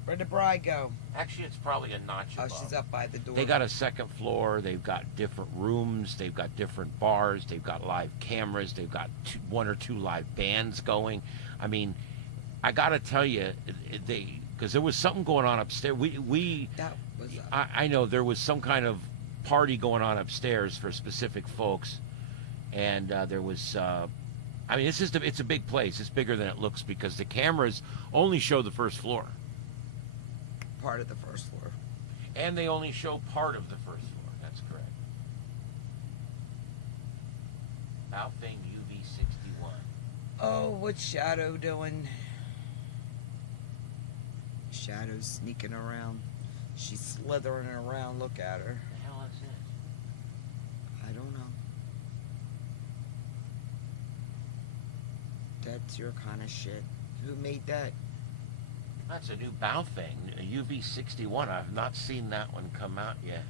Where'd the bride go? Actually, it's probably a notch Oh, above. she's up by the door. They got a second floor. They've got different rooms. They've got different bars. They've got live cameras. They've got one or two live bands going. I mean, I got to tell you, because there was something going on upstairs. That was I know there was some kind of party going on upstairs for specific folks, and there was. I mean, it's a big place. It's bigger than it looks because the cameras only show the first floor. part of the first floor. And they only show part of the first floor. That's correct. Baofeng UV61. Oh, what's Shadow doing? Shadow's sneaking around. She's slithering around. Look at her. What the hell is this? I don't know. That's your kind of shit. Who made that? That's a new Baofeng, a UV61. I've not seen that one come out yet.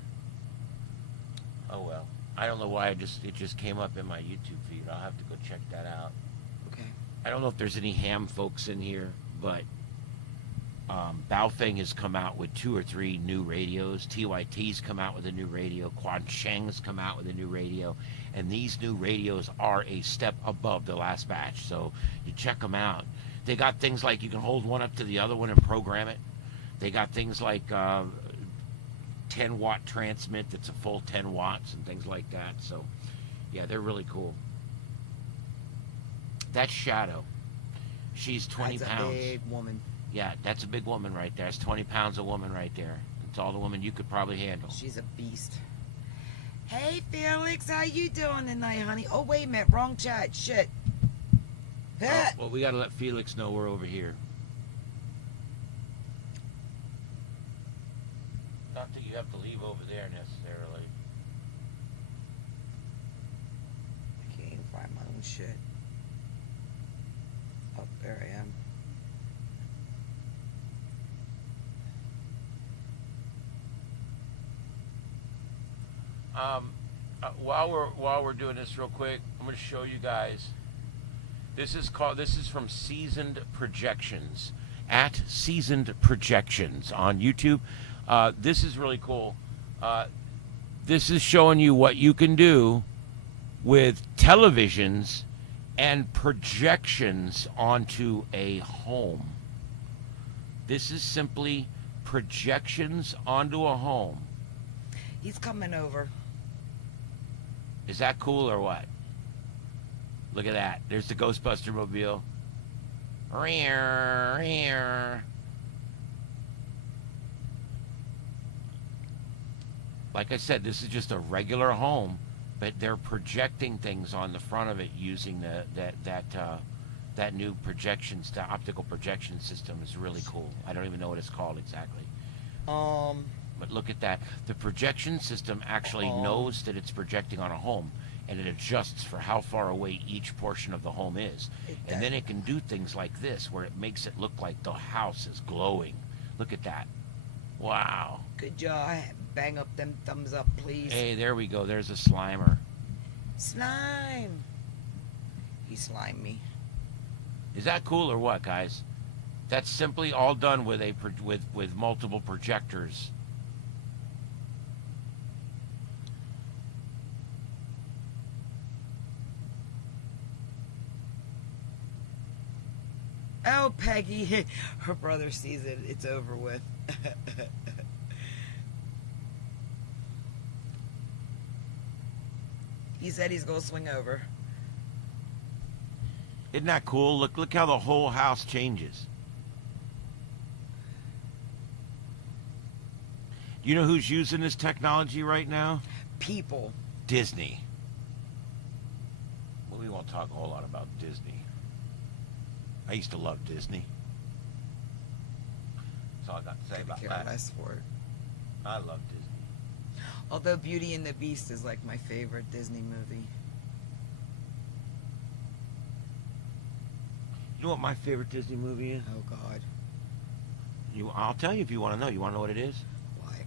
Oh well. I don't know why it just came up in my YouTube feed. I'll have to go check that out. Okay. I don't know if there's any ham folks in here, but Baofeng has come out with 2 or 3 new radios. TYT's come out with a new radio. Quan Sheng's come out with a new radio. And these new radios are a step above the last batch. So you check them out. They got things like you can hold one up to the other one and program it. They got things like 10-watt transmit that's a full 10 watts and things like that. So, yeah, they're really cool. That's Shadow. She's 20 That's pounds. a big woman. Yeah, that's a big woman right there. That's 20 pounds of woman right there. It's all the woman you could probably handle. She's a beast. Hey, Felix, how you doing tonight, honey? Oh, wait a minute, wrong chat. Shit. Oh, well, we got to let Felix know we're over here. Not that you have to leave over there necessarily. I can't even find my own shit. Oh, there I am. While we're doing this real quick, I'm going to show you guys. This is from Seasoned Projections at Seasoned Projections on YouTube. This is really cool. This is showing you what you can do with televisions and projections onto a home. This is simply projections onto a home. He's coming over. Is that cool or what? Look at that. There's the Ghostbuster mobile. Like I said, this is just a regular home, but they're projecting things on the front of it using that new projections, the optical projection system is really cool. I don't even know what it's called exactly. But look at that. The projection system actually knows that it's projecting on a home, and it adjusts for how far away each portion of the home is. And then it can do things like this, where it makes it look like the house is glowing. Look at that. Wow. Good job. Bang up them thumbs up, please. Hey, there we go. There's a Slimer. Slime. He slimed me. Is that cool or what, guys? That's simply all done with with multiple projectors. Oh, Peggy. Her brother sees it. It's over with. He said he's going to swing over. Isn't that cool? Look how the whole house changes. You know who's using this technology right now? People. Disney. Well, we won't talk a whole lot about Disney. I used to love Disney. That's all I got to say about that. Less for it. I love Disney. Although Beauty and the Beast is like my favorite Disney movie. You know what my favorite Disney movie is? Oh, God. I'll tell you if you want to know. You want to know what it is? Why?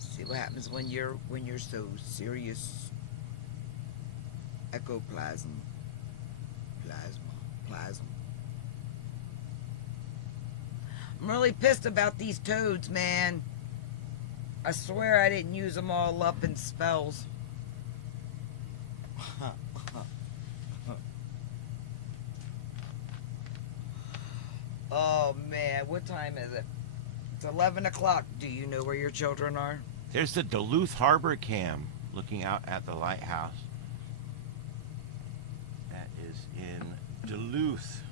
See what happens when you're so serious. Ectoplasm. Plasma. I'm really pissed about these toads, man. I swear I didn't use them all up in spells. Oh, man. What time is it? It's 11 o'clock. Do you know where your children are? There's the Duluth Harbor Cam looking out at the lighthouse. That is in Duluth.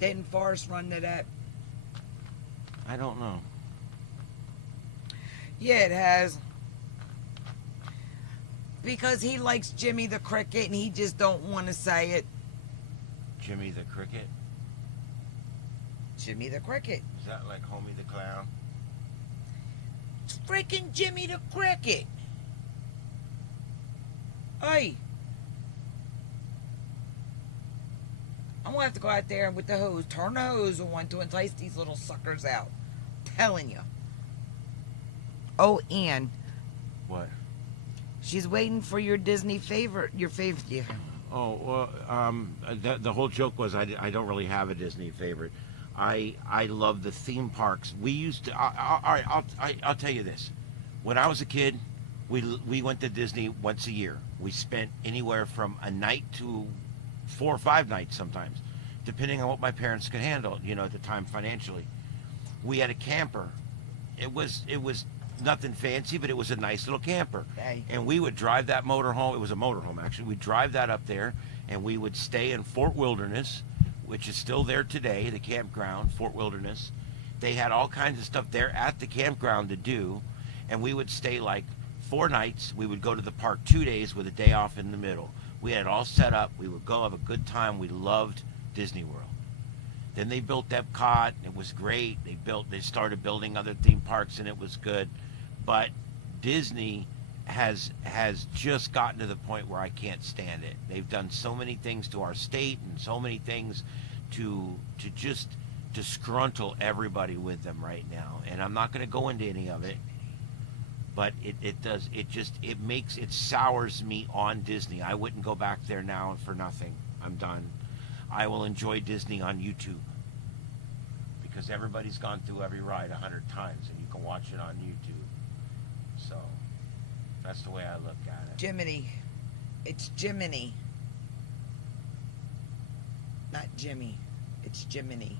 Didn't Forrest run to that? I don't know. Yeah, it has. Because he likes Jimmy the Cricket and he just don't want to say it. Jimmy the Cricket? Jimmy the Cricket. Is that like Homie the Clown? It's freaking Jimmy the Cricket. Hey. I'm going to have to go out there with the hose. Turn the hose on to entice these little suckers out. Telling you. Oh, and What? she's waiting for your Disney favorite. Your favorite. Yeah. Oh, well, the whole joke was I don't really have a Disney favorite. I love the theme parks. We used to. All right, I'll tell you this. When I was a kid, we went to Disney once a year. We spent anywhere from a night to 4 or 5 nights sometimes, depending on what my parents could handle. You know, at the time financially, we had a camper. It was nothing fancy, but it was a nice little camper. Hey. And we would drive that motorhome. It was a motorhome, actually. We'd drive that up there, and we would stay in Fort Wilderness, which is still there today, the campground, Fort Wilderness. They had all kinds of stuff there at the campground to do, and we would stay like 4 nights. We would go to the park 2 days with a day off in the middle. We had it all set up. We would go have a good time. We loved Disney World. Then they built Epcot, and it was great. They started building other theme parks, and it was good. But Disney has just gotten to the point where I can't stand it. They've done so many things to our state and so many things to just disgruntle everybody with them right now. And I'm not going to go into any of it, but it sours me on Disney. I wouldn't go back there now for nothing. I'm done. I will enjoy Disney on YouTube because everybody's gone through every ride 100 times, and you can watch it on YouTube. So that's the way I look at it. Jiminy. It's Jiminy. Not Jimmy. It's Jiminy.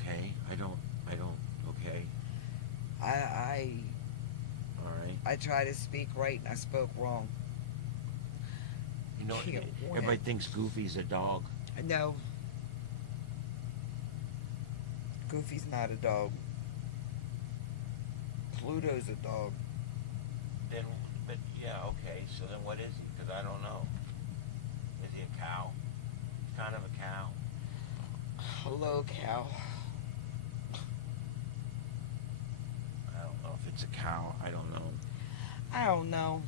Okay, I don't. Okay, I all right. I try to speak right and I spoke wrong. You know, Can't everybody win. thinks Goofy's a dog. No. Goofy's not a dog. Pluto's a dog. Then, but yeah, okay. So then, what is he? Because I don't know. Is he a cow? Kind of a cow. Hello, cow. I don't know if it's a cow. I don't know. I don't know.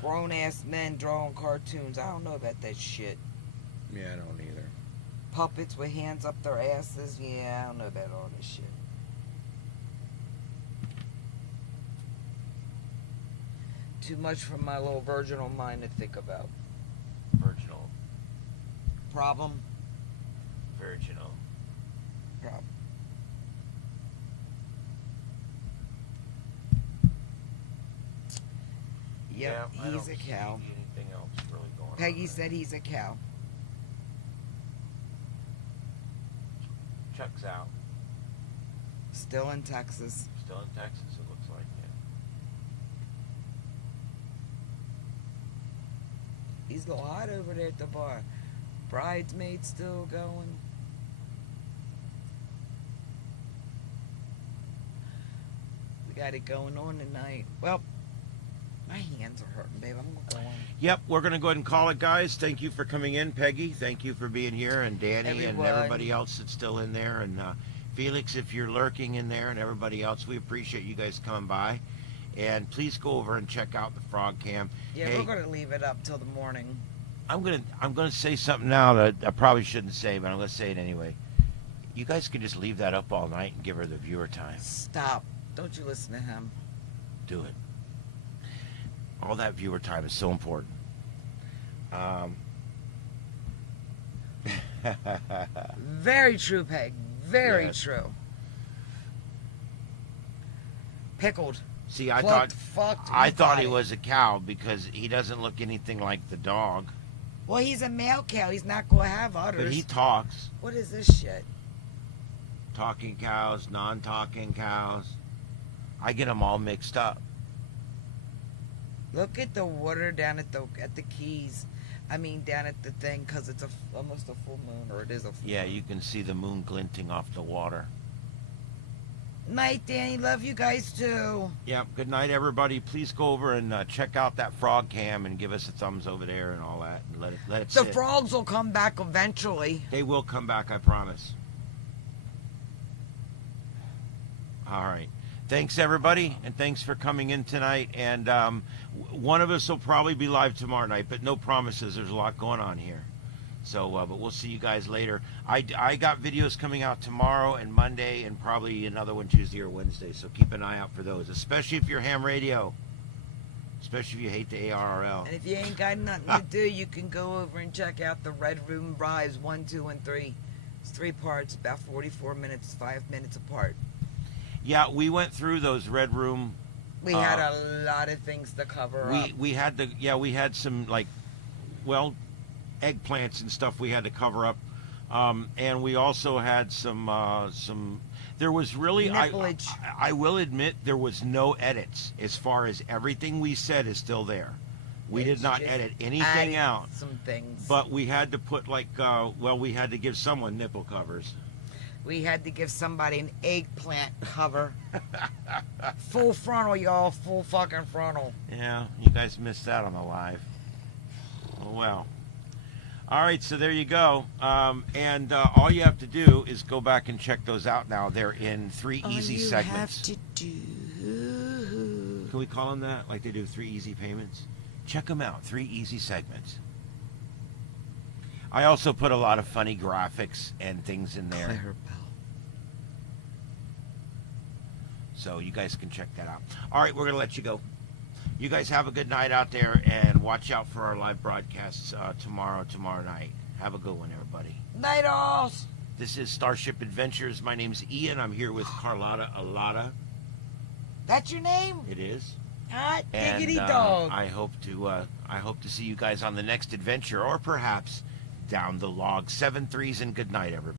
Grown ass men drawing cartoons. I don't know about that shit. Yeah, I don't either. Puppets with hands up their asses. Yeah, I don't know about all this shit. Too much for my little virginal mind to think about. Virginal. Problem? Virginal. Problem. Yep, Yeah, I he's don't a cow. see anything else really going on Peggy there. said he's a cow. Chuck's out. Still in Texas. Still in Texas, it looks like. Yeah. He's a little hot over there at the bar. Bridesmaids still going. We got it going on tonight. Well, my hands are hurting, babe. I'm gonna go on. Yep, we're going to go ahead and call it, guys. Thank you for coming in, Peggy. Thank you for being here, and Danny Everyone. and everybody else that's still in there. And Felix, if you're lurking in there, and everybody else, we appreciate you guys coming by. And please go over and check out the Frog Cam. Yeah, Hey, we're gonna leave it up till the morning. I'm gonna say something now that I probably shouldn't say, but I'm gonna say it anyway. You guys can just leave that up all night and give her the viewer time. Stop. Don't you listen to him. Do it. All that viewer time is so important. Very true, Peg. Very Yes. true. Pickled. See, I Plucked, thought fucked, I we thought got he it. was a cow because he doesn't look anything like the dog. Well, he's a male cow. He's not gonna have udders. But he talks. What is this shit? Talking cows, non-talking cows. I get them all mixed up. Look at the water down at the Keys. I mean, down at the thing, because it's almost a full moon, or it is a full Yeah, moon. you can see the moon glinting off the water. Night, Danny. Love you guys, too. Yeah, good night, everybody. Please go over and check out that Frog Cam and give us a thumbs over there and all that. And let it The sit. frogs will come back eventually. They will come back, I promise. All right. Thanks, everybody, and thanks for coming in tonight. And one of us will probably be live tomorrow night, but no promises. There's a lot going on here. So, but we'll see you guys later. I got videos coming out tomorrow and Monday, and probably another one Tuesday or Wednesday. So keep an eye out for those, especially if you're ham radio. Especially if you hate the ARRL. And if you ain't got nothing to do, you can go over and check out the Red Room Rise 1, 2, and 3. It's 3 parts, about 44 minutes, 5 minutes apart. Yeah, we went through those Red Room. We had a lot of things to cover up. We had some eggplants and stuff we had to cover up, and we also had some. There was really Nipplage. I will admit there was no edits as far as everything we said is still there. We did It's not just edit anything adding out, Some things. but we had to put we had to give someone nipple covers. We had to give somebody an eggplant cover. Full frontal, y'all. Full fucking frontal. Yeah, you guys missed that on the live. Oh, well. All right, so there you go. And all you have to do is go back and check those out now. They're in 3 easy segments. All you have to do. Can we call them that? Like they do 3 easy payments? Check them out. 3 easy segments. I also put a lot of funny graphics and things in there. Clarabelle. So you guys can check that out. All right, we're going to let you go. You guys have a good night out there, and watch out for our live broadcasts tomorrow night. Have a good one, everybody. Night alls. This is Starship Adventures. My name's Ian. I'm here with Carlotta Alata. That's your name? It is. Hot And diggity dog. I hope to see you guys on the next adventure, or perhaps down the log. 7 3s and good night, everybody.